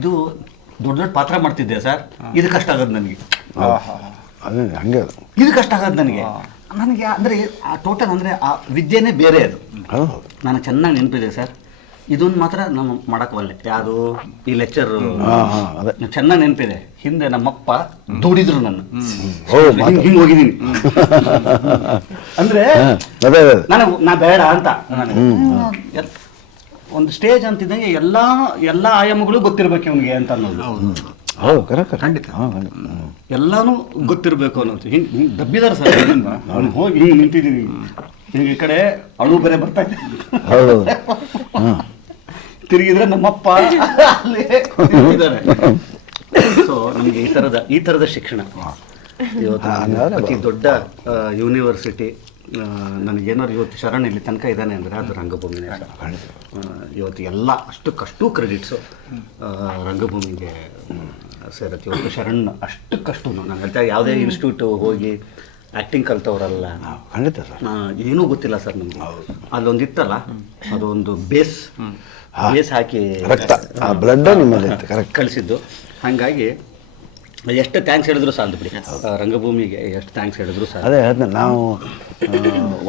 ಇದು ದೊಡ್ಡ ಪಾತ್ರ ಮಾಡ್ತಿದ್ದೆ ಸರ್, ಇದು ಕಷ್ಟ ಆಗೋದು ನನಗೆ. ಹಂಗೆ ಇದು ಕಷ್ಟ ಆಗೋದು ನನಗೆ ಅಂದರೆ ಆ ಟೋಟಲ್ ಅಂದರೆ ಆ ವಿದ್ಯೆನೇ ಬೇರೆ ಅದು. ನನಗೆ ಚೆನ್ನಾಗಿ ನೆನಪಿದೆ ಸರ್, ಇದೊಂದು ಮಾತ್ರ ನಾವು ಮಾಡೋಕ್ಕವಲ್ಲೆ. ಯಾವುದು ಈ ಲೆಕ್ಚರ್ ಚೆನ್ನಾಗಿ ನೆನಪಿದೆ. ಹಿಂದೆ ನಮ್ಮಪ್ಪ ದುಡಿದ್ರು ನನ್ನ, ಹಿಂಗೆ ಹೋಗಿದ್ದೀನಿ ಅಂದರೆ ನಾ ಬೇಡ ಅಂತ. ಒಂದು ಸ್ಟೇಜ್ ಅಂತಿದ್ದಂಗೆ ಎಲ್ಲ ಆಯಾಮಗಳು ಗೊತ್ತಿರ್ಬೇಕು ಇವನಿಗೆ ಅಂತ ಅನ್ನೋದು. ಖಂಡಿತ ಎಲ್ಲಾನು ಗೊತ್ತಿರಬೇಕು ಅನ್ನೋದು. ಹಿಂಗೆ ದಬ್ಬಿದಾರೆ ಸರ್, ಅವ್ನು ಹೋಗಿ ಹಿಂಗೆ ನಿಂತಿದ್ದೀನಿ, ಹಿಂಗೆ ಈ ಕಡೆ ಅಳು ಬೇರೆ ಬರ್ತಾ ಇದೆ, ತಿರುಗಿದ್ರೆ ನಮ್ಮಪ್ಪ ಇದ್ದಾರೆ. ಸೊ ನಮಗೆ ಈ ಥರದ ಶಿಕ್ಷಣ ಇವತ್ತು ಅತಿ ದೊಡ್ಡ ಯೂನಿವರ್ಸಿಟಿ. ನನಗೇನಾದ್ರು ಇವತ್ತು ಶರಣ್ ಇಲ್ಲಿ ತನಕ ಇದ್ದಾನೆ ಅಂದರೆ ಅದು ರಂಗಭೂಮಿನೇ. ಇವತ್ತು ಎಲ್ಲ ಅಷ್ಟಕ್ಕಷ್ಟು ಕ್ರೆಡಿಟ್ಸು ರಂಗಭೂಮಿಗೆ ಸೇರುತ್ತೆ. ಇವತ್ತು ಶರಣ್ ಅಷ್ಟಕ್ಕಷ್ಟು ನಾನು ಹೇಳ್ತಾ, ಯಾವುದೇ ಇನ್ಸ್ಟಿಟ್ಯೂಟ್ ಹೋಗಿ ಆ್ಯಕ್ಟಿಂಗ್ ಕಲ್ತವ್ರಲ್ಲ, ಖಂಡಿತ ಸರ್, ಏನೂ ಗೊತ್ತಿಲ್ಲ ಸರ್ ನಮಗೆ. ಅಲ್ಲೊಂದಿತ್ತಲ್ಲ, ಅದೊಂದು ಬೇಸ್ ಹಾಕಿ ಬ್ಲಡ್ ಕಳಿಸಿದ್ದು. ಹಾಗಾಗಿ ಎಷ್ಟು ಥ್ಯಾಂಕ್ಸ್ ಹೇಳಿದ್ರು ಸಾಲದು ಬಿಡಿ, ರಂಗಭೂಮಿಗೆ ಎಷ್ಟು ಥ್ಯಾಂಕ್ಸ್ ಹೇಳಿದ್ರು ಸಾಲ. ಅದೇ ನಾವು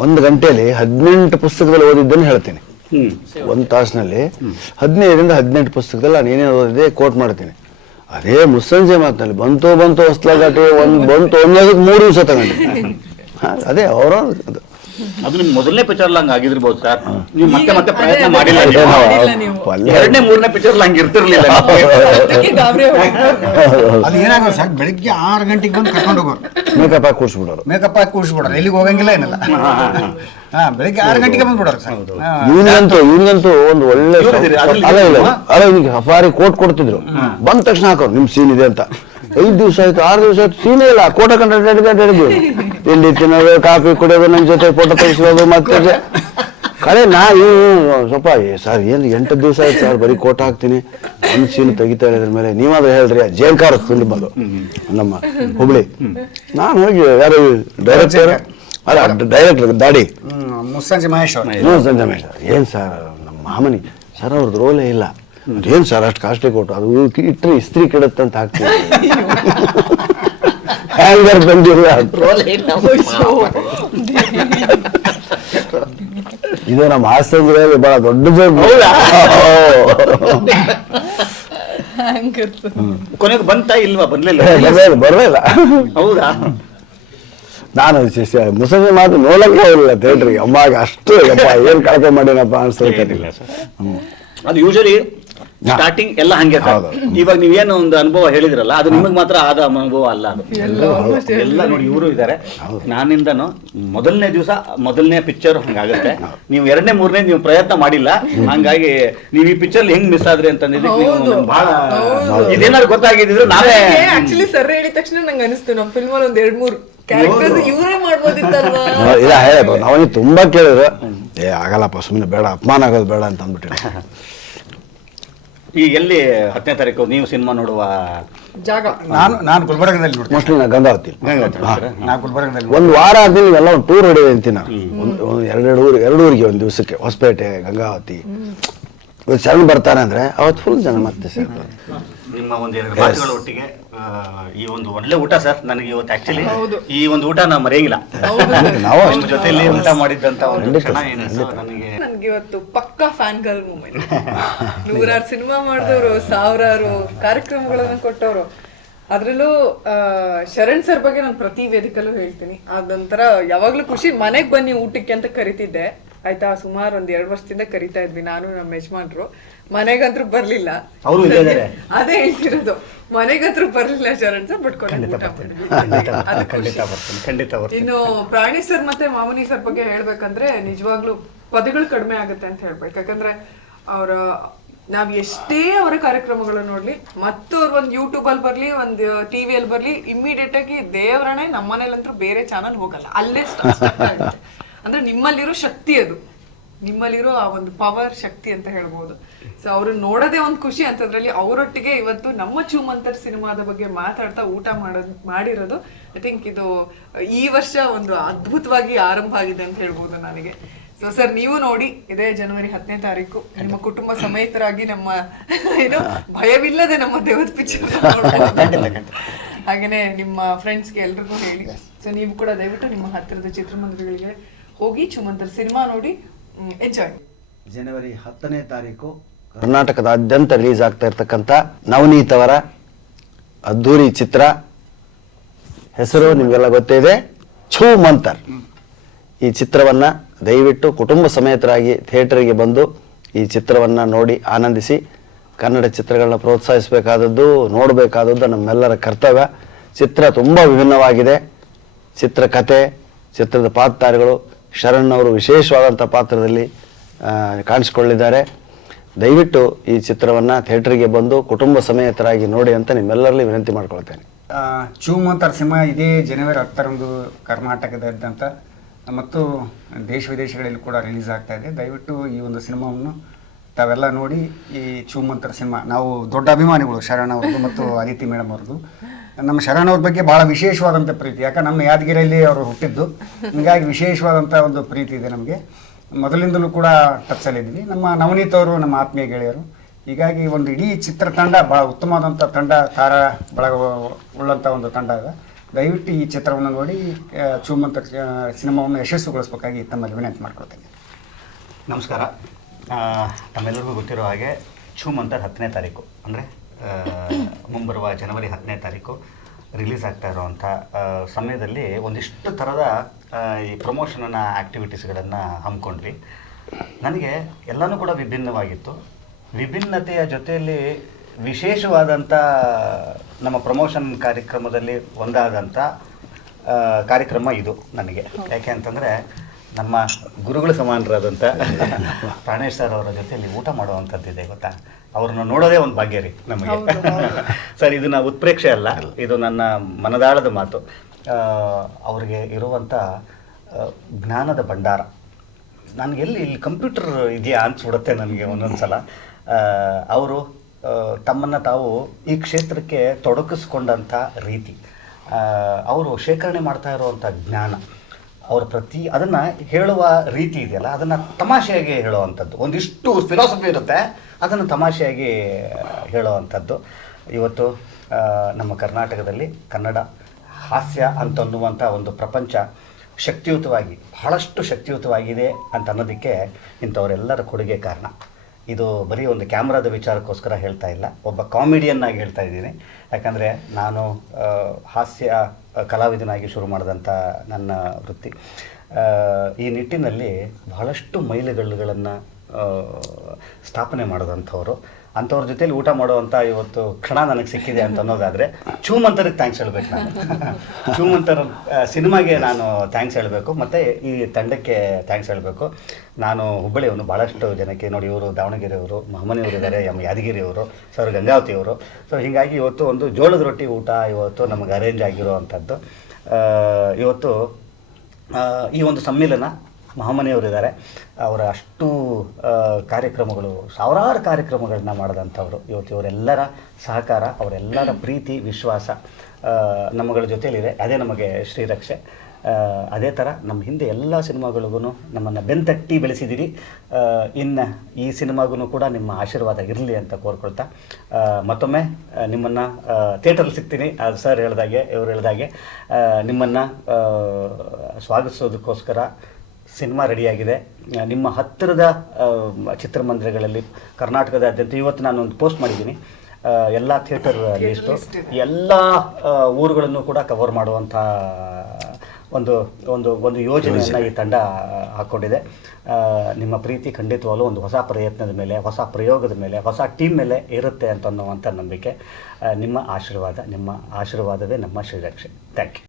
1 ಗಂಟೆಯಲ್ಲಿ 18 ಪುಸ್ತಕದಲ್ಲಿ ಓದಿದ್ದನ್ನು ಹೇಳ್ತೀನಿ. 1 ತಾಸಿನಲ್ಲಿ 15ರಿಂದ 18 ಪುಸ್ತಕದಲ್ಲಿ ನಾನು ಏನೇನು ಓದಿದೆ ಕೋಟ್ ಮಾಡ್ತೀನಿ. ಅದೇ ಮುಸ್ಸಂಜೆ ಮಾತಿನಲ್ಲಿ ಬಂತು ಹೊಸ್ಲಾಘಾಟಿ ಬಂತು ಅನ್ನೋದಕ್ಕೆ 3 ದಿವಸ ತಗೊಂಡು. ಅದೇ ಅವರ ಅದು ನಿಮ್ ಮೊದಲನೇ ಪಿಕ್ಚರ್ ಹಂಗ ಆಗಿರ್ಬೋದು ಸರ್. ನೀವು ಮತ್ತೆ ಪ್ರಯತ್ನ ಮಾಡಿಲ್ಲ. 2ನೇ 3ನೇ ಪಿಕ್ಚರ್ ಹಂಗ ಇರ್ತಿರ್ಲಿಲ್ಲ. ಅದು ಏನಾಗೋದು ಸರ್, ಬೆಳಿಗ್ಗೆ 6 ಗಂಟೆಗೆ ಬಂದು ಕರ್ಕೊಂಡು ಹೋಗೋರು, ಮೇಕಪ್ ಹಾಕಿ ಕೂರ್ಸ್ಬಿಡೋರು, ಎಲ್ಲಿಗೆ ಹೋಗಂಗಿಲ್ಲ ಏನಲ್ಲ. ಬೆಳಿಗ್ಗೆ 6 ಗಂಟೆಗೆ ಬಂದ್ಬಿಡೋರು ಸರ್. ಇವ್ನಿಗಂತೂ ಒಂದು ಒಳ್ಳೆ ಅಲ್ಲ, ಸಫಾರಿ ಕೋಟ್ ಕೊಡ್ತಿದ್ರು. ಬಂದ ತಕ್ಷಣ ಹಾಕೋರು ನಿಮ್ ಸೀನ್ ಇದೆ ಅಂತ. 5 ದಿವಸ ಆಯ್ತು, 6 ದಿವಸ ಆಯ್ತು, ಸೀನೇ ಇಲ್ಲ. ಕೋಟ ಕಂಡಿದ್ದು ತಿಂಡಿ ತಿನ್ನೋದು, ಕಾಫಿ ಕುಡಿಯೋದು, ನನ್ನ ಜೊತೆ ಫೋಟೋ ತೆಗಿಸೋದು. ಮತ್ತೆ ಕಳೆ ಸ್ವಲ್ಪ ಸರ್ ಏನು 8 ದಿವಸ ಆಯ್ತು ಸರ್, ಬರೀ ಕೋಟ ಹಾಕ್ತೀನಿ, ಒಂದು ಸೀನ್ ತೆಗಿತಾ ಇದ್ರ ಮೇಲೆ ನೀವಾದ್ರೆ ಹೇಳ್ರಿ. ಜೇನ್ಕಾರ್ ಫಿಲ್ಮ್ ಅದು ನಮ್ಮ ಹುಬ್ಳಿ. ನಾನು ಹೋಗಿ ಯಾರು ಡೈರೆಕ್ಟರ್ ದಾಡಿ ಮುಸ್ಸಂಜೆ ಮಹೇಶ್ ಏನು ಸರ್ ನಮ್ಮ ಮಾಮನಿ ಸರ್ ಅವ್ರದ್ದು ರೋಲೇ ಇಲ್ಲ, ಏನು ಸರ್ ಅಷ್ಟು ಕಾಸ್ಟ್ಲಿ ಕೊಟ್ಟು ಅದು ಇಟ್ಟರೆ ಇಸ್ತ್ರಿ ಕೆಡುತ್ತೆ ಅಂತ ಹಾಕ್ತೀವಿ, ಹ್ಯಾಂಗರ್ ಬಂದಿಲ್ಲ. ಇದು ನಮ್ಮ ಹಾಸ್ಯದಲ್ಲಿ ಬಹಳ ದೊಡ್ಡದು. ಕೊನೆಗೆ ಬಂತಾ ಇಲ್ವಾ? ಬರ್ಲಿಲ್ಲ. ಬರಲಿಲ್ಲ. ಹೌದಾ? ನಾನು ಮುಸಲ್ಮಾನ ಮಾತು ನೋಡಕ್ಕೆ ಹೋಗಲಿಲ್ಲ ಥಿಯೇಟ್ರಿಗೆ. ಅಮ್ಮಾಗ ಅಷ್ಟು ಏನ್ ಕಳಪೆ ಮಾಡಿನಪ್ಪ ಅನ್ಸ್ತದೆ. ಅದು ಯೂಶಲಿ ಸ್ಟಾರ್ಟಿಂಗ್ ಎಲ್ಲ ಹಂಗೆ ಸರ್. ಇವಾಗ ನೀವೇನು ಒಂದು ಅನುಭವ ಹೇಳಿದ್ರಲ್ಲ, ಅದು ನಿಮಗೆ ಮಾತ್ರ ಆದ ಅನುಭವ ಅಲ್ಲ. ಅದು ಎಲ್ಲ ನೋಡಿ ಇವರು ಇದ್ದಾರೆ. ನಾನಿಂದನು ಮೊದಲನೇ ದಿವಸ ಮೊದಲನೇ ಪಿಕ್ಚರ್ ಹಂಗಾಗುತ್ತೆ. ನೀವು ಎರಡನೇ ಮೂರನೇ ನೀವು ಪ್ರಯತ್ನ ಮಾಡಿಲ್ಲ, ಹಂಗಾಗಿ ನೀವು ಈ ಪಿಕ್ಚರ್ ಹೆಂಗ್ ಮಿಸ್ ಆದ್ರಿ ಅಂತಂದಿದ್ದಕ್ಕೆ ಬಹಳ ಇದೇನಾದ್ರು ಗೊತ್ತಾಗಿದ್ರೆ ನಾವೇ ಆಕ್ಚುಲಿ ಸರ್ ಹೇಳಿದ ತಕ್ಷಣ ನಂಗೆ ಅನಿಸ್ತು ನಮ್ಮ ಫಿಲ್ಮ್ ಅಲ್ಲಿ ಒಂದ್ 2-3 ಕ್ಯಾರೆಕ್ಟರ್ಸ್ ಇವರೇ ಮಾಡ್ಬೋದಿತ್ತಲ್ವಾ. ಹೇಳ್ಬೋದು ನಾವೇ ತುಂಬಾ ಕೇಳಿದ್ರು, ಆಗಲ್ಲಪ್ಪ ಸುಮ್ಮನೆ ಬೇಡ, ಅಪಮಾನ ಆಗೋದು ಬೇಡ ಅಂತ ಅಂದ್ಬಿಟ್ಟು. ಈಗ ಎಲ್ಲಿ 10ನೇ ತಾರೀಕು ನೀವು ಸಿನಿಮಾ ನೋಡುವ ಜಾಗ? ನಾನು ಗುಲ್ಬರ್ಗದಲ್ಲಿ ನೋಡ್ತೀನಿ. ಮೋಸ್ಟ್ಲಿ ನಾ ಗಂಗಾವತಿ. ನಾನು ಗುಲ್ಬರ್ಗದಲ್ಲಿ ಒಂದು ವಾರ ಆದ್ಮೇಲೆ ನೀವೆಲ್ಲ ಒಂದು ಟೂರ್ ಹೊಡೆಯೋದು ಅಂತೀನಿ ನಾನು. ಎರಡು ಊರಿಗೆ ಒಂದು ದಿವಸಕ್ಕೆ ಹೊಸಪೇಟೆ, ಗಂಗಾವತಿ. ಶರಣ್ ಬರ್ತಾನೆ ಅಂದ್ರೆ ಅವತ್ತು ಫುಲ್ ಜನ ಮತ್ತೆ ಸೇರ್ತಾರೆ. ನಿಮ್ಮ ಒಂದೆರಡು ಮಾತುಗಳ ಒಟ್ಟಿಗೆ ಈ ಒಂದು ಒಳ್ಳೆ ಊಟ ಸರ್. ನನಗೆ ಇವತ್ತು ಆಕ್ಚುಲಿ ಈ ಒಂದು ಊಟ ನಾವು ಮರೆಯಂಗಿಲ್ಲ. ನಾವು ನಿಮ್ಮ ಜೊತೆಯಲ್ಲಿ ಊಟ ಮಾಡಿದ್ದಂತ ಒಂದು ಕ್ಷಣ ಏನಿತ್ತು ನನ್ಗೆ ಇವತ್ತು ಪಕ್ಕಾ ಫ್ಯಾನ್ ಗರ್ಲ್ ಮೂಮೆಂಟ್. 100 ಸಿನಿಮಾ ಮಾಡಿದವರು, 1000 ಕಾರ್ಯಕ್ರಮಗಳನ್ನ ಕೊಟ್ಟವರು. ಅದ್ರಲ್ಲೂ ಶರಣ್ ಸರ್ ಬಗ್ಗೆ ನಾನು ಪ್ರತಿ ವೇದಿಕಲ್ಲೂ ಹೇಳ್ತೀನಿ. ಅದೊಂಥರ ಯಾವಾಗ್ಲೂ ಖುಷಿ. ಮನೆಗ್ ಬನ್ನಿ ಊಟಕ್ಕೆ ಅಂತ ಕರಿತಿದ್ದೆ ಆಯ್ತಾ. ಸುಮಾರು ಒಂದ್ 2 ವರ್ಷದಿಂದ ಕರಿತಾ ಇದ್ವಿ ನಾನು ನಮ್ಮ ಯಜಮಾನ್ರು. ಮನೆಗಂತ್ರು ಬರ್ಲಿಲ್ಲ. ಅದೇ ಹೇಳ್ತಿರೋದು, ಮನೆಗಂತ್ರು ಬರ್ಲಿಲ್ಲ ಶರಣ್ ಸರ್. ಬಟ್ ಇನ್ನು ಪ್ರಾಣಿ ಸರ್ ಮತ್ತೆ ಮಾಮನಿ ಸರ್ ಬಗ್ಗೆ ಹೇಳ್ಬೇಕಂದ್ರೆ ನಿಜವಾಗ್ಲೂ ಪದಗಳು ಕಡಿಮೆ ಆಗುತ್ತೆ ಅಂತ ಹೇಳ್ಬೇಕು. ಯಾಕಂದ್ರೆ ನಾವ್ ಎಷ್ಟೇ ಅವರ ಕಾರ್ಯಕ್ರಮಗಳನ್ನ ನೋಡ್ಲಿ, ಮತ್ತು ಅವ್ರು ಒಂದ್ ಯೂಟ್ಯೂಬ್ ಅಲ್ಲಿ ಬರ್ಲಿ, ಒಂದ್ ಟಿವಿಯಲ್ಲಿ ಬರ್ಲಿ, ಇಮಿಡಿಯೇಟ್ ಆಗಿ ದೇವರಣೆ ನಮ್ಮನೇಲಂತೂ ಬೇರೆ ಚಾನಲ್ ಹೋಗಲ್ಲ, ಅಲ್ಲೇ ಸ್ಟಾರ್ಟ್ ಆಗುತ್ತೆ. ಅಂದ್ರೆ ನಿಮ್ಮಲ್ಲಿರೋ ಶಕ್ತಿ ಅದು, ನಿಮ್ಮಲ್ಲಿರೋ ಆ ಒಂದು ಪವರ್ ಶಕ್ತಿ ಅಂತ ಹೇಳ್ಬೋದು. ಸೊ ಅವ್ರು ನೋಡೋದೇ ಒಂದು ಖುಷಿ ಅಂತದ್ರಲ್ಲಿ. ಅವರೊಟ್ಟಿಗೆ ಇವತ್ತು ನಮ್ಮ ಚೂಮಂತರ್ ಸಿನಿಮಾದ ಬಗ್ಗೆ ಮಾತಾಡ್ತಾ ಊಟ ಮಾಡಿರೋದು ಐ ಥಿಂಕ್ ಇದು ಈ ವರ್ಷ ಒಂದು ಅದ್ಭುತವಾಗಿ ಆರಂಭ ಆಗಿದೆ ಅಂತ ಹೇಳ್ಬೋದು ನನಗೆ. ಸೊ ಸರ್ ನೀವು ನೋಡಿ, ಇದೇ ಜನವರಿ 10ನೇ ತಾರೀಕು ನಿಮ್ಮ ಕುಟುಂಬ ಸಮೇತರಾಗಿ ನಮ್ಮ ಏನು ಭಯವಿಲ್ಲದೆ ನಮ್ಮ ದೇವದ ಪಿಕ್ಚರ್ ಹಾಗೇನೆ ನಿಮ್ಮ ಫ್ರೆಂಡ್ಸ್ಗೆ ಎಲ್ರಿಗೂ ಹೇಳಿ. ಸೊ ನೀವು ಕೂಡ ದಯವಿಟ್ಟು ನಿಮ್ಮ ಹತ್ತಿರದ ಚಿತ್ರಮಂದಿರಗಳಿಗೆ ಹೋಗಿ ಚೂಮಂತರ್ ಸಿನಿಮಾ ನೋಡಿ ಎಂಜಾಯ್. ಜನವರಿ 10ನೇ ತಾರೀಕು ಕರ್ನಾಟಕದಾದ್ಯಂತ ರಿಲೀಸ್ ಆಗ್ತಾ ಇರ್ತಕ್ಕಂಥ ನವನೀತ್ ಅವರ ಅದ್ಧೂರಿ ಚಿತ್ರ, ಹೆಸರು ನಿಮಗೆಲ್ಲ ಗೊತ್ತೇ ಇದೆ, ಛೂಮಂತರ್. ಈ ಚಿತ್ರವನ್ನ ದಯವಿಟ್ಟು ಕುಟುಂಬ ಸಮೇತರಾಗಿ ಥಿಯೇಟರ್ಗೆ ಬಂದು ಈ ಚಿತ್ರವನ್ನ ನೋಡಿ ಆನಂದಿಸಿ. ಕನ್ನಡ ಚಿತ್ರಗಳನ್ನ ಪ್ರೋತ್ಸಾಹಿಸಬೇಕಾದದ್ದು, ನೋಡಬೇಕಾದದ್ದು ನಮ್ಮೆಲ್ಲರ ಕರ್ತವ್ಯ. ಚಿತ್ರ ತುಂಬ ವಿಭಿನ್ನವಾಗಿದೆ. ಚಿತ್ರಕಥೆ, ಚಿತ್ರದ ಪಾತ್ರಗಳು, ಶರಣ್ ಅವರು ವಿಶೇಷವಾದಂಥ ಪಾತ್ರದಲ್ಲಿ ಕಾಣಿಸ್ಕೊಳ್ಳಿದ್ದಾರೆ. ದಯವಿಟ್ಟು ಈ ಚಿತ್ರವನ್ನು ಥಿಯೇಟರ್ಗೆ ಬಂದು ಕುಟುಂಬ ಸಮೇತರಾಗಿ ನೋಡಿ ಅಂತ ನಿಮ್ಮೆಲ್ಲರಲ್ಲಿ ವಿನಂತಿ ಮಾಡ್ಕೊಳ್ತೇನೆ. ಛೂಮಂತರ್ ಸಿನಿಮಾ ಇದೇ ಜನವರಿ 10ರಂದು ಕರ್ನಾಟಕದಾದ್ಯಂತ ಮತ್ತು ದೇಶ ವಿದೇಶಗಳಲ್ಲಿ ಕೂಡ ರಿಲೀಸ್ ಆಗ್ತಾ ಇದೆ. ದಯವಿಟ್ಟು ಈ ಒಂದು ಸಿನಿಮಾವನ್ನು ತಾವೆಲ್ಲ ನೋಡಿ. ಈ ಛೂಮಂತರ್ ಸಿನಿಮಾ ನಾವು ದೊಡ್ಡ ಅಭಿಮಾನಿಗಳು ಶರಣ್ ಅವ್ರದ್ದು ಮತ್ತು ಅದಿತಿ ಮೇಡಮ್ ಅವ್ರದ್ದು. ನಮ್ಮ ಶರಣ್ ಅವ್ರ ಬಗ್ಗೆ ಭಾಳ ವಿಶೇಷವಾದಂಥ ಪ್ರೀತಿ, ಯಾಕಂದ್ರೆ ನಮ್ಮ ಯಾದಗಿರಿಯಲ್ಲಿ ಅವರು ಹುಟ್ಟಿದ್ದು, ಹೀಗಾಗಿ ವಿಶೇಷವಾದಂಥ ಒಂದು ಪ್ರೀತಿ ಇದೆ ನಮಗೆ. ಮೊದಲಿಂದಲೂ ಕೂಡ ಟಚ್ಚಲ್ಲಿದ್ವಿ. ನಮ್ಮ ನವನೀತ್ ಅವರು ನಮ್ಮ ಆತ್ಮೀಯ ಗೆಳೆಯರು. ಹೀಗಾಗಿ ಒಂದು ಇಡೀ ಚಿತ್ರತಂಡ ಭಾಳ ಉತ್ತಮವಾದಂಥ ತಂಡ, ತಾರಾ ಬಳಗ ಉಳ್ಳಂಥ ಒಂದು ತಂಡ ಇದೆ. ದಯವಿಟ್ಟು ಈ ಚಿತ್ರವನ್ನು ನೋಡಿ ಛೂಮಂತರ್ ಸಿನಿಮಾವನ್ನು ಯಶಸ್ವಿಗೊಳಿಸಬೇಕಾಗಿ ತಮ್ಮಲ್ಲಿ ವಿನಂತಿ ಮಾಡ್ಕೊಳ್ತೇನೆ. ನಮಸ್ಕಾರ. ತಮ್ಮೆಲ್ಲರಿಗೂ ಗೊತ್ತಿರೋ ಹಾಗೆ ಛೂಮಂತರ್ 10ನೇ ತಾರೀಕು ಅಂದರೆ ಮುಂಬರುವ ಜನವರಿ 10ನೇ ತಾರೀಕು ರಿಲೀಸ್ ಆಗ್ತಾ ಇರೋವಂಥ ಸಮಯದಲ್ಲಿ ಒಂದಿಷ್ಟು ಥರದ ಈ ಪ್ರಮೋಷನ್ನ ಆ್ಯಕ್ಟಿವಿಟೀಸ್ಗಳನ್ನು ಹಮ್ಮಿಕೊಂಡ್ವಿ. ನನಗೆ ಎಲ್ಲನೂ ಕೂಡ ವಿಭಿನ್ನವಾಗಿತ್ತು. ವಿಭಿನ್ನತೆಯ ಜೊತೆಯಲ್ಲಿ ವಿಶೇಷವಾದಂಥ ನಮ್ಮ ಪ್ರಮೋಷನ್ ಕಾರ್ಯಕ್ರಮದಲ್ಲಿ ಒಂದಾದಂಥ ಕಾರ್ಯಕ್ರಮ ಇದು ನನಗೆ. ಯಾಕೆ ಅಂತಂದರೆ ನಮ್ಮ ಗುರುಗಳ ಸಮಾನರಾದಂಥ ಪ್ರಾಣೇಶ್ ಸರ್ ಅವರ ಜೊತೆಯಲ್ಲಿ ಊಟ ಮಾಡುವಂಥದ್ದಿದೆ ಗೊತ್ತಾ. ಅವ್ರನ್ನ ನೋಡೋದೇ ಒಂದು ಭಾಗ್ಯ ರೀ ನಮಗೆ. ಸರ್ ಇದು ನಾವು ಉತ್ಪ್ರೇಕ್ಷೆ ಅಲ್ಲ, ಇದು ನನ್ನ ಮನದಾಳದ ಮಾತು. ಅವ್ರಿಗೆ ಇರುವಂಥ ಜ್ಞಾನದ ಭಂಡಾರ ನನಗೆಲ್ಲಿ ಇಲ್ಲಿ ಕಂಪ್ಯೂಟರ್ ಇದೆಯಾ ಅನ್ಸ್ಬಿಡುತ್ತೆ ನನಗೆ ಒಂದೊಂದು ಸಲ. ಅವರು ತಮ್ಮನ್ನು ತಾವು ಈ ಕ್ಷೇತ್ರಕ್ಕೆ ತೊಡಗಿಸ್ಕೊಂಡಂಥ ರೀತಿ, ಅವರು ಶೇಖರಣೆ ಮಾಡ್ತಾ ಇರುವಂಥ ಜ್ಞಾನ, ಅವರ ಅದನ್ನು ಹೇಳುವ ರೀತಿ ಇದೆಯಲ್ಲ, ಅದನ್ನು ತಮಾಷೆಯಾಗಿ ಹೇಳುವಂಥದ್ದು. ಒಂದಿಷ್ಟು ಫಿಲಾಸಫಿ ಇರುತ್ತೆ, ಅದನ್ನು ತಮಾಷೆಯಾಗಿ ಹೇಳುವಂಥದ್ದು. ಇವತ್ತು ನಮ್ಮ ಕರ್ನಾಟಕದಲ್ಲಿ ಕನ್ನಡ ಹಾಸ್ಯ ಅಂತನ್ನುವಂಥ ಒಂದು ಪ್ರಪಂಚ ಶಕ್ತಿಯುತವಾಗಿ, ಬಹಳಷ್ಟು ಶಕ್ತಿಯುತವಾಗಿದೆ ಅಂತ ಅನ್ನೋದಕ್ಕೆ ಇಂಥವರೆಲ್ಲರ ಕೊಡುಗೆ ಕಾರಣ. ಇದು ಬರೀ ಒಂದು ಕ್ಯಾಮ್ರಾದ ವಿಚಾರಕ್ಕೋಸ್ಕರ ಹೇಳ್ತಾ ಇಲ್ಲ, ಒಬ್ಬ ಕಾಮಿಡಿಯನ್ನಾಗಿ ಹೇಳ್ತಾ ಇದ್ದೀನಿ. ಯಾಕಂದರೆ ನಾನು ಹಾಸ್ಯ ಕಲಾವಿದನಾಗಿ ಶುರು ಮಾಡಿದಂಥ ನನ್ನ ವೃತ್ತಿ. ಈ ನಿಟ್ಟಿನಲ್ಲಿ ಬಹಳಷ್ಟು ಮೈಲಿಗಲ್ಲುಗಳನ್ನು ಸ್ಥಾಪನೆ ಮಾಡಿದಂಥವ್ರು. ಅಂಥವ್ರ ಜೊತೆಲಿ ಊಟ ಮಾಡುವಂಥ ಇವತ್ತು ಕ್ಷಣ ನನಗೆ ಸಿಕ್ಕಿದೆ ಅಂತ ಅನ್ನೋದಾದರೆ ಚೂಮಂತರಿಗೆ ಥ್ಯಾಂಕ್ಸ್ ಹೇಳಬೇಕು ನಾನು. ಚೂಮಂತರ ಸಿನಿಮಾಗೆ ನಾನು ಥ್ಯಾಂಕ್ಸ್ ಹೇಳಬೇಕು, ಮತ್ತು ಈ ತಂಡಕ್ಕೆ ಥ್ಯಾಂಕ್ಸ್ ಹೇಳಬೇಕು. ನಾನು ಹುಬ್ಬಳ್ಳಿಯವನು, ಭಾಳಷ್ಟು ಜನಕ್ಕೆ ನೋಡಿ, ಇವರು ದಾವಣಗೆರೆಯವರು, ಮಹಮನಿಯವರು ಇದ್ದಾರೆ, ಯಾದಗಿರಿಯವರು, ಸರ್ ಗಂಗಾವತಿಯವರು. ಸೊ ಹೀಗಾಗಿ ಇವತ್ತು ಒಂದು ಜೋಳದ ರೊಟ್ಟಿ ಊಟ ಇವತ್ತು ನಮಗೆ ಅರೇಂಜ್ ಆಗಿರುವಂಥದ್ದು. ಇವತ್ತು ಈ ಒಂದು ಸಮ್ಮಿಲನ ಮಹಾಮನೆಯವರಿದ್ದಾರೆ, ಅವರ ಅಷ್ಟು ಕಾರ್ಯಕ್ರಮಗಳು, ಸಾವಿರಾರು ಕಾರ್ಯಕ್ರಮಗಳನ್ನ ಮಾಡಿದಂಥವ್ರು. ಇವತ್ತು ಇವರೆಲ್ಲರ ಸಹಕಾರ, ಅವರೆಲ್ಲರ ಪ್ರೀತಿ, ವಿಶ್ವಾಸ ನಮ್ಮಗಳ ಜೊತೆಯಲ್ಲಿದೆ. ಅದೇ ನಮಗೆ ಶ್ರೀರಕ್ಷೆ. ಅದೇ ಥರ ನಮ್ಮ ಹಿಂದೆ ಎಲ್ಲ ಸಿನಿಮಾಗಳಿಗೂ ನಮ್ಮನ್ನು ಬೆಂತಟ್ಟಿ ಬೆಳೆಸಿದ್ದೀರಿ. ಇನ್ನು ಈ ಸಿನಿಮಾಗೂ ಕೂಡ ನಿಮ್ಮ ಆಶೀರ್ವಾದ ಇರಲಿ ಅಂತ ಕೋರ್ಕೊಳ್ತಾ, ಮತ್ತೊಮ್ಮೆ ನಿಮ್ಮನ್ನು ಥಿಯೇಟ್ರಲ್ಲಿ ಸಿಗ್ತೀನಿ, ಅದು ಸರ್ ಹೇಳ್ದಾಗೆ, ಇವ್ರು ಹೇಳ್ದಾಗೆ ನಿಮ್ಮನ್ನು ಸ್ವಾಗತಿಸೋದಕ್ಕೋಸ್ಕರ ಸಿನಿಮಾ ರೆಡಿಯಾಗಿದೆ. ನಿಮ್ಮ ಹತ್ತಿರದ ಚಿತ್ರಮಂದಿರಗಳಲ್ಲಿ ಕರ್ನಾಟಕದಾದ್ಯಂತ ಇವತ್ತು ನಾನು ಒಂದು ಪೋಸ್ಟ್ ಮಾಡಿದ್ದೀನಿ, ಎಲ್ಲ ಥಿಯೇಟರ್ ಲಿಸ್ಟು, ಎಲ್ಲ ಊರುಗಳನ್ನು ಕೂಡ ಕವರ್ ಮಾಡುವಂಥ ಒಂದು ಒಂದು ಒಂದು ಯೋಜನೆಯನ್ನು ಈ ತಂಡ ಹಾಕ್ಕೊಂಡಿದೆ. ನಿಮ್ಮ ಪ್ರೀತಿ ಖಂಡಿತವಾಗಲೂ ಒಂದು ಹೊಸ ಪ್ರಯತ್ನದ ಮೇಲೆ, ಹೊಸ ಪ್ರಯೋಗದ ಮೇಲೆ, ಹೊಸ ಟೀಮ್ ಮೇಲೆ ಇರುತ್ತೆ ಅಂತ ಅನ್ನುವಂಥ ನಂಬಿಕೆ. ನಿಮ್ಮ ಆಶೀರ್ವಾದವೇ ನಮ್ಮ ಶ್ರೀರಕ್ಷೆ. Thank you.